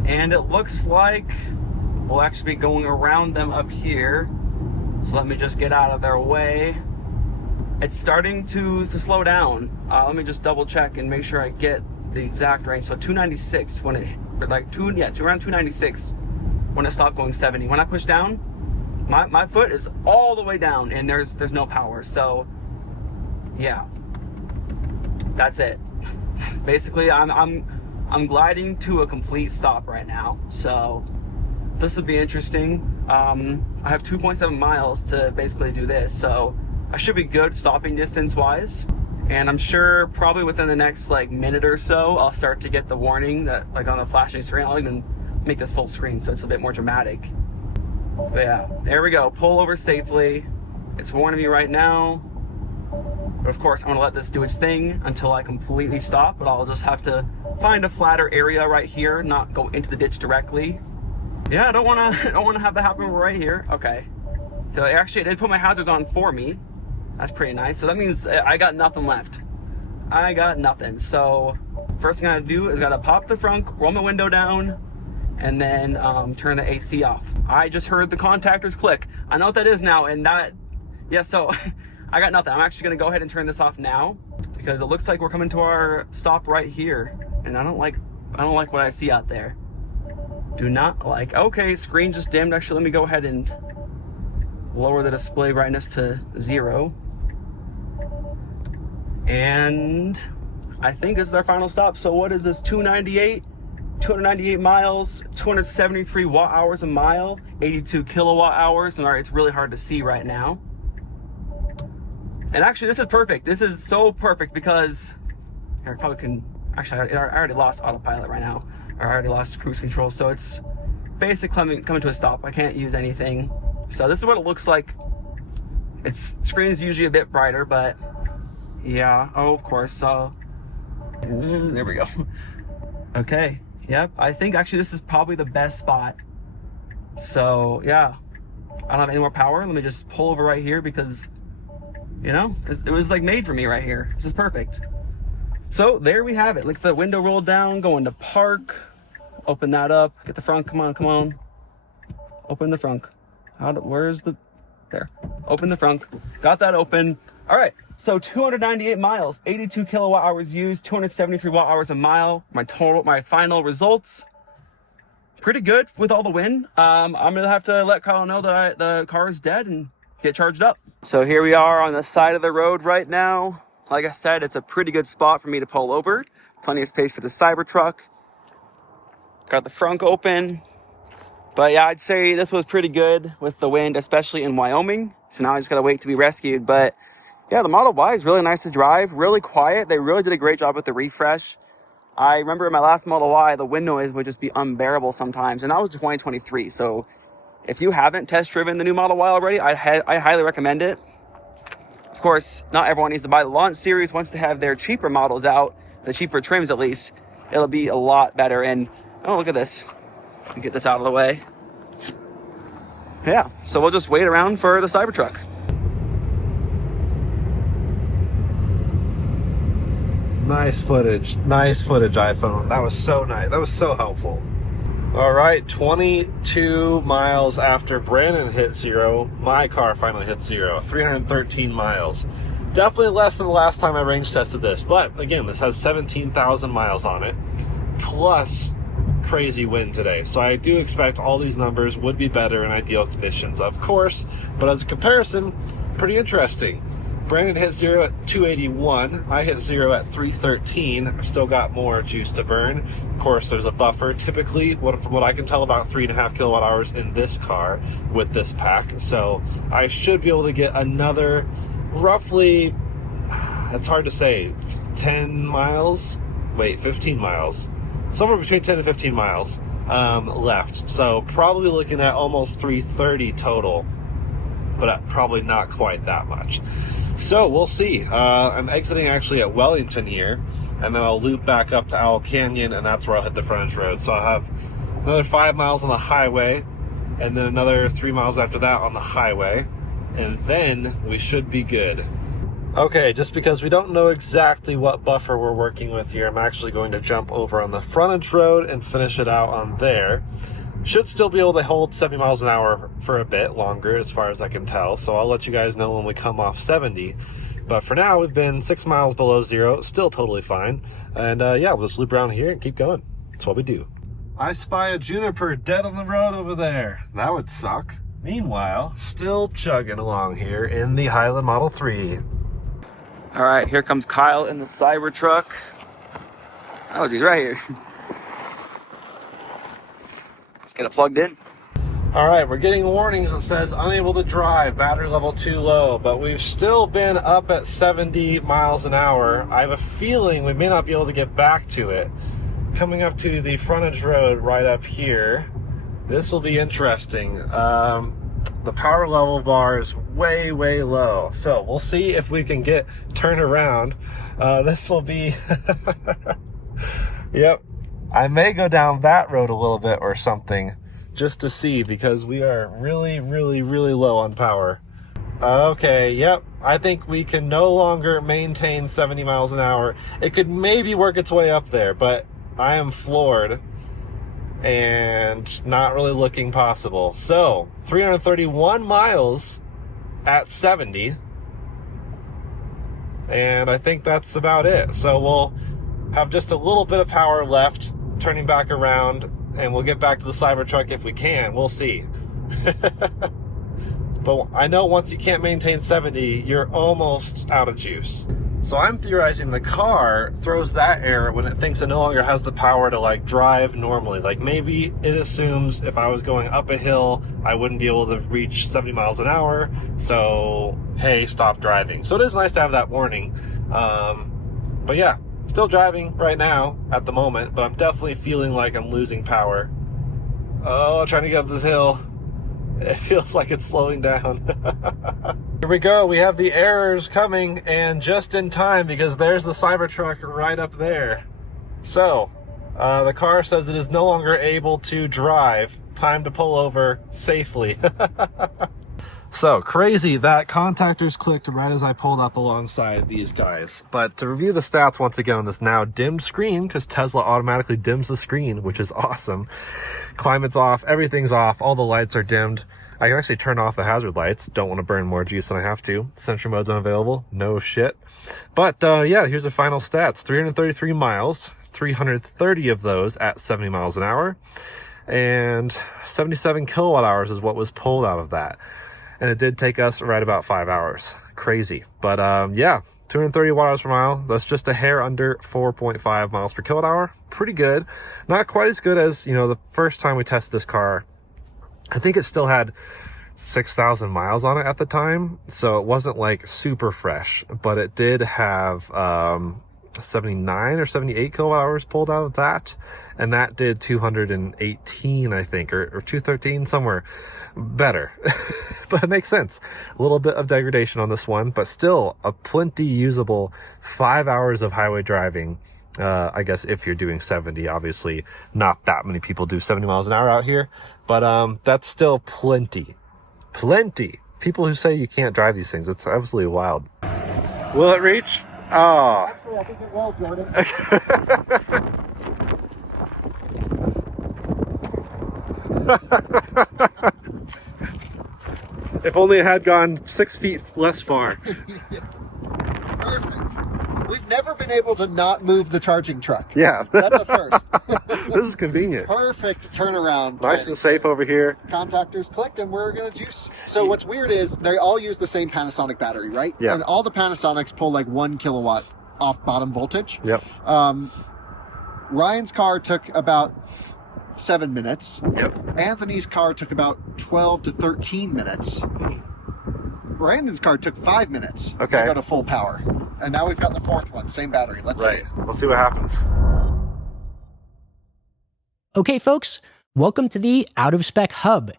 And it looks like we'll actually be going around them up here. So let me just get out of their way. It's starting to slow down. Let me just double check and make sure I get the exact range. So 296 when it, around 296 when it stopped going 70. When I push down, my foot is all the way down and there's no power. So yeah, that's it. Basically, I'm gliding to a complete stop right now. So this will be interesting. I have 2.7 miles to basically do this, so I should be good stopping distance wise. And I'm sure probably within the next like minute or so, I'll start to get the warning that like on the flashing screen. I'll even make this full screen so it's a bit more dramatic. But yeah, there we go. Pull over safely. It's warning me right now. But of course, I'm gonna let this do its thing until I completely stop, but I'll just have to find a flatter area right here, not go into the ditch directly. Yeah, I don't wanna have that happen right here. Okay. So actually, they put my hazards on for me. That's pretty nice. So that means I got nothing left. I got nothing. So first thing I gotta do is gotta pop the frunk, roll my window down, and then turn the AC off. I just heard the contactors click. I know what that is now, and that, yeah, so I got nothing. I'm actually gonna go ahead and turn this off now because it looks like we're coming to our stop right here. And I don't like what I see out there. Do not like. Okay, screen just dimmed. Actually, let me go ahead and lower the display brightness to 0. And I think this is our final stop. So what is this? 298 miles, 273 watt hours a mile, 82 kilowatt hours. And all right, it's really hard to see right now. And actually, this is perfect. This is so perfect because here, I probably can. Actually, I already lost autopilot right now. I already lost cruise control, so it's basically coming to a stop. I can't use anything. So this is what it looks like. Its screen is usually a bit brighter, but yeah. Oh, of course. So there we go. Okay. Yep. I think actually this is probably the best spot So yeah, I don't have any more power. Let me just pull over right here because, you know, it was like made for me right here. This is perfect. So there we have it. Look, the window rolled down, going to park. Open that up, get the front, come on. Open the front. Where's the, there. Open the front, got that open. All right, so 298 miles, 82 kilowatt hours used, 273 watt hours a mile. My final results, pretty good with all the wind. I'm gonna have to let Kyle know that the car is dead and get charged up. So here we are on the side of the road right now. Like I said, it's a pretty good spot for me to pull over. Plenty of space for the Cybertruck. Got the front open. But yeah, I'd say this was pretty good with the wind, especially in Wyoming. So now I just gotta wait to be rescued. But yeah, the Model Y is really nice to drive, really quiet. They really did a great job with the refresh. I remember in my last Model Y, the wind noise would just be unbearable sometimes. And that was 2023. So if you haven't test driven the new Model Y already, I highly recommend it. Of course, not everyone needs to buy the launch series. Once they have their cheaper models out, the cheaper trims at least, it'll be a lot better. And oh, look at this. Get this out of the way. Yeah, so we'll just wait around for the Cybertruck. Nice footage, iPhone. That was so nice. That was so helpful. All right, 22 miles after Brandon hit zero, my car finally hit zero. 313 miles. Definitely less than the last time I range tested this, but again, this has 17,000 miles on it, plus crazy wind today. So I do expect all these numbers would be better in ideal conditions, of course, but as a comparison, pretty interesting. Brandon hit zero at 281. I hit zero at 313. I've still got more juice to burn. Of course, there's a buffer. Typically, from what I can tell, about 3.5 kilowatt hours in this car with this pack. So I should be able to get another roughly, it's hard to say, 10 miles? Wait, 15 miles. Somewhere between 10 and 15 miles left. So probably looking at almost 330 total, but probably not quite that much. So we'll see. I'm exiting actually at Wellington here, and then I'll loop back up to Owl Canyon, and that's where I'll hit the frontage road. So I'll have another 5 miles on the highway, and then another 3 miles after that on the highway, and then we should be good. Okay, just because we don't know exactly what buffer we're working with here, I'm actually going to jump over on the frontage road and finish it out on there. Should still be able to hold 70 miles an hour for a bit longer as far as I can tell, so I'll let you guys know when we come off 70. But for now, we've been 6 miles below zero, still totally fine. And yeah, we'll just loop around here and keep going. That's what we do. I spy a Juniper dead on the road over there. That would suck. Meanwhile, still chugging along here in the Highland Model 3. All right, here comes Kyle in the Cybertruck. Oh, he's right here. Let's get it plugged in. All right, we're getting warnings that says unable to drive, battery level too low, but we've still been up at 70 miles an hour. I have a feeling we may not be able to get back to it. Coming up to the frontage road right up here, this will be interesting. The power level bar is way, way low. So we'll see if we can get turned around. This will be, yep. I may go down that road a little bit or something just to see, because we are really, really, really low on power. Okay, yep. I think we can no longer maintain 70 miles an hour. It could maybe work its way up there, but I am floored and not really looking possible. So 331 miles at 70, and I think that's about it. So we'll have just a little bit of power left turning back around, and we'll get back to the Cybertruck if we can. We'll see. But I know once you can't maintain 70, you're almost out of juice. So I'm theorizing the car throws that error when it thinks it no longer has the power to like drive normally. Like maybe it assumes if I was going up a hill, I wouldn't be able to reach 70 miles an hour. So, hey, stop driving. So it is nice to have that warning. But yeah, still driving right now at the moment, but I'm definitely feeling like I'm losing power. Oh, trying to get up this hill. It feels like it's slowing down. Here we go. We have the errors coming, and just in time, because there's the Cybertruck right up there. So, The car says it is no longer able to drive. Time to pull over safely. So crazy that contactors clicked right as I pulled up alongside these guys. But to review the stats once again on this now dimmed screen, because Tesla automatically dims the screen, which is awesome. Climate's off, everything's off, all the lights are dimmed. I can actually turn off the hazard lights. Don't want to burn more juice than I have to. Sentry mode's unavailable. No shit. But yeah, here's the final stats. 333 miles, 330 of those at 70 miles an hour. And 77 kilowatt hours is what was pulled out of that. And it did take us right about 5 hours. Crazy. But yeah, 230 watt hours per mile. That's just a hair under 4.5 miles per kilowatt hour. Pretty good. Not quite as good as, you know, the first time we tested this car. I think it still had 6,000 miles on it at the time. So it wasn't like super fresh, but it did have 79 or 78 kilowatt hours pulled out of that. And that did 218, I think, or 213, somewhere better. But it makes sense. A little bit of degradation on this one, but still a plenty usable 5 hours of highway driving. I guess if you're doing 70, obviously not that many people do 70 miles an hour out here, but that's still plenty. People who say you can't drive these things, it's absolutely wild. Will it reach? Oh. Actually, I think it will, Jordan. If only it had gone 6 feet less far. Perfect. We've never been able to not move the charging truck. Yeah. That's a first. This is convenient. Perfect turnaround. Nice and safe over here. Contactors clicked and we're gonna juice. So what's weird is they all use the same Panasonic battery, right? Yeah. And all the Panasonics pull like 1 kilowatt off bottom voltage. Yep. Ryan's car took about 7 minutes. Yep. Anthony's car took about 12 to 13 minutes. Brandon's car took 5 minutes to Okay. go to full power. And now we've got the fourth one, same battery. Let's see. Right. Let's see what happens. Okay, folks, welcome to the Out of Spec Hub.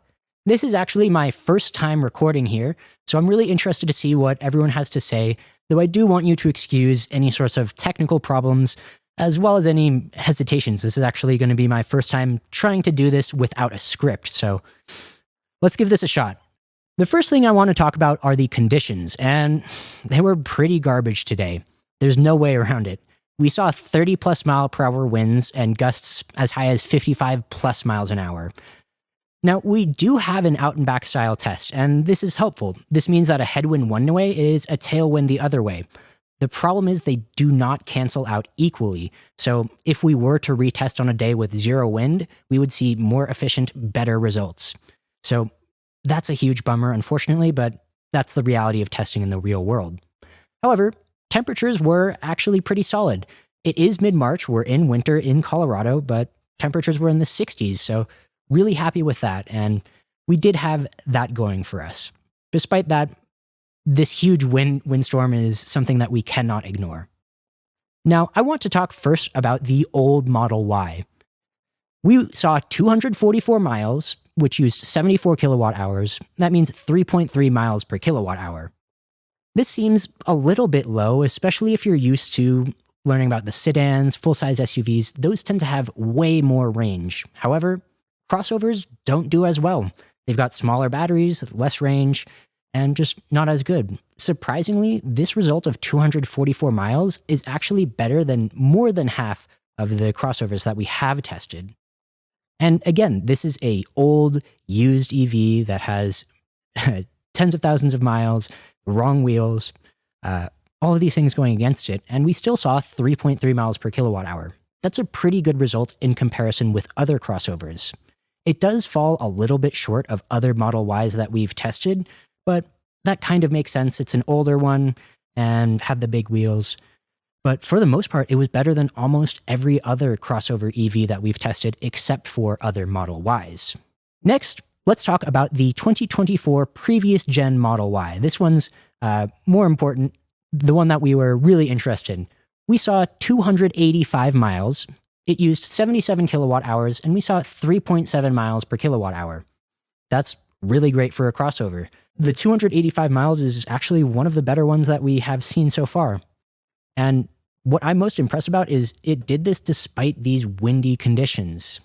This is actually my first time recording here, so I'm really interested to see what everyone has to say, though I do want you to excuse any sorts of technical problems, as well as any hesitations. This is actually going to be my first time trying to do this without a script, so let's give this a shot. The first thing I want to talk about are the conditions, and they were pretty garbage today. There's no way around it. We saw 30 plus mile per hour winds and gusts as high as 55 plus miles an hour. Now, we do have an out and back style test, and this is helpful. This means that a headwind one way is a tailwind the other way. The problem is they do not cancel out equally. So if we were to retest on a day with zero wind, we would see more efficient, better results. So that's a huge bummer, unfortunately, but that's the reality of testing in the real world. However, temperatures were actually pretty solid. It is mid-March, we're in winter in Colorado, but temperatures were in the 60s, so really happy with that, and we did have that going for us. Despite that, this huge windstorm is something that we cannot ignore. Now, I want to talk first about the old Model Y. We saw 244 miles, which used 74 kilowatt hours. That means 3.3 miles per kilowatt hour. This seems a little bit low, especially if you're used to learning about the sedans, full-size SUVs. Those tend to have way more range. However, crossovers don't do as well. They've got smaller batteries, less range, and just not as good. Surprisingly, this result of 244 miles is actually better than more than half of the crossovers that we have tested. And again, this is a old, used EV that has tens of thousands of miles, wrong wheels, all of these things going against it, and we still saw 3.3 miles per kilowatt hour. That's a pretty good result in comparison with other crossovers. It does fall a little bit short of other Model Ys that we've tested, but that kind of makes sense. It's an older one and had the big wheels. But for the most part, it was better than almost every other crossover EV that we've tested except for other Model Ys. Next, let's talk about the 2024 previous gen Model Y. This one's more important, the one that we were really interested in. We saw 285 miles. It used 77 kilowatt hours, and we saw 3.7 miles per kilowatt hour. That's really great for a crossover. The 285 miles is actually one of the better ones that we have seen so far. And what I'm most impressed about is it did this despite these windy conditions.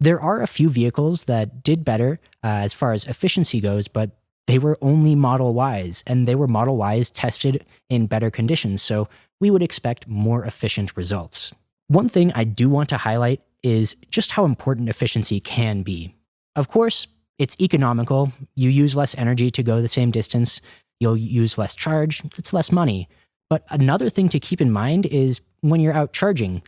There are a few vehicles that did better as far as efficiency goes, but they were only Model Ys, and they were Model Ys tested in better conditions, so we would expect more efficient results. One thing I do want to highlight is just how important efficiency can be. Of course, it's economical. You use less energy to go the same distance. You'll use less charge. It's less money. But another thing to keep in mind is when you're out charging,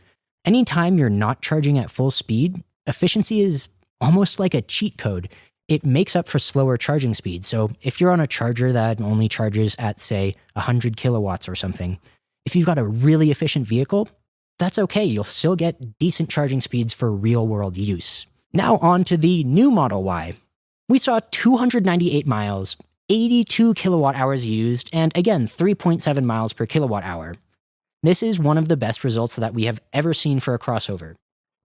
anytime you're not charging at full speed, efficiency is almost like a cheat code. It makes up for slower charging speeds. So if you're on a charger that only charges at, say, 100 kilowatts or something, if you've got a really efficient vehicle, that's okay. You'll still get decent charging speeds for real-world use. Now on to the new Model Y. We saw 298 miles, 82 kilowatt hours used, and again, 3.7 miles per kilowatt hour. This is one of the best results that we have ever seen for a crossover.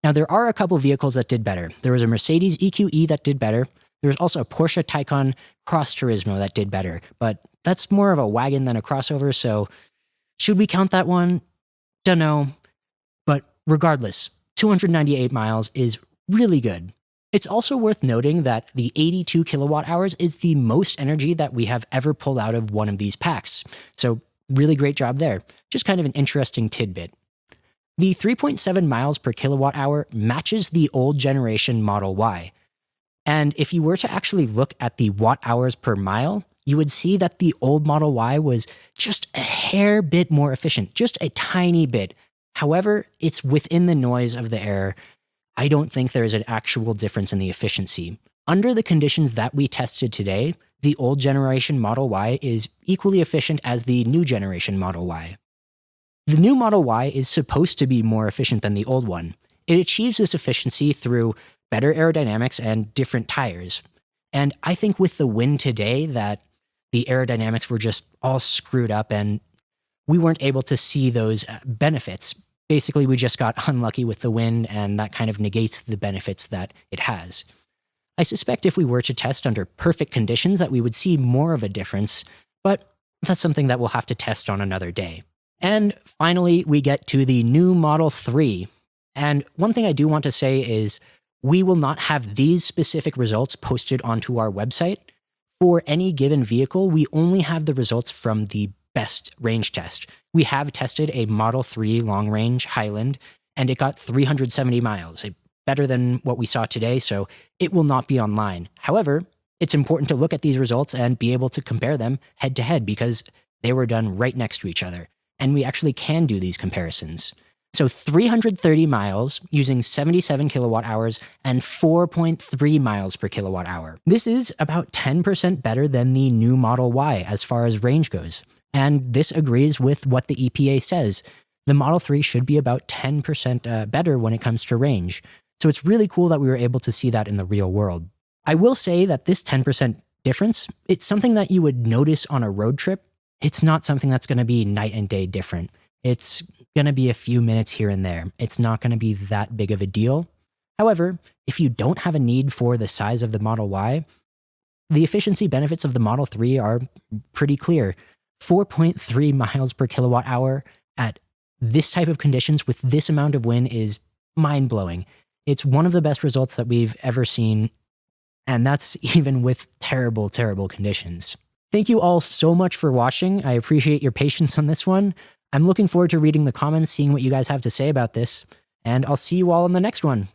Now, there are a couple vehicles that did better. There was a Mercedes EQE that did better. There was also a Porsche Taycan Cross Turismo that did better, but that's more of a wagon than a crossover, so should we count that one? Dunno. But regardless, 298 miles is really good. It's also worth noting that the 82 kilowatt hours is the most energy that we have ever pulled out of one of these packs. So really great job there. Just kind of an interesting tidbit. The 3.7 miles per kilowatt hour matches the old generation Model Y. And if you were to actually look at the watt hours per mile, you would see that the old Model Y was just a hair bit more efficient, just a tiny bit. However, it's within the noise of the air. I don't think there is an actual difference in the efficiency. Under the conditions that we tested today, the old generation Model Y is equally efficient as the new generation Model Y. The new Model Y is supposed to be more efficient than the old one. It achieves this efficiency through better aerodynamics and different tires. And I think with the win today that the aerodynamics were just all screwed up and we weren't able to see those benefits. Basically, we just got unlucky with the wind, and that kind of negates the benefits that it has. I suspect if we were to test under perfect conditions that we would see more of a difference, but that's something that we'll have to test on another day. And finally, we get to the new Model 3. And one thing I do want to say is we will not have these specific results posted onto our website. For any given vehicle, we only have the results from the best range test. We have tested a Model 3 long range Highland, and it got 370 miles, better than what we saw today, so it will not be online. However, it's important to look at these results and be able to compare them head to head because they were done right next to each other, and we actually can do these comparisons. So 330 miles using 77 kilowatt hours and 4.3 miles per kilowatt hour. This is about 10% better than the new Model Y as far as range goes. And this agrees with what the EPA says. The Model 3 should be about 10% better when it comes to range. So it's really cool that we were able to see that in the real world. I will say that this 10% difference, it's something that you would notice on a road trip. It's not something that's going to be night and day different. It's going to be a few minutes here and there. It's not going to be that big of a deal. However, if you don't have a need for the size of the Model Y, the efficiency benefits of the Model 3 are pretty clear. 4.3 miles per kilowatt hour at this type of conditions with this amount of wind is mind-blowing. It's one of the best results that we've ever seen, and that's even with terrible, terrible conditions. Thank you all so much for watching. I appreciate your patience on this one. I'm looking forward to reading the comments, seeing what you guys have to say about this, and I'll see you all in the next one.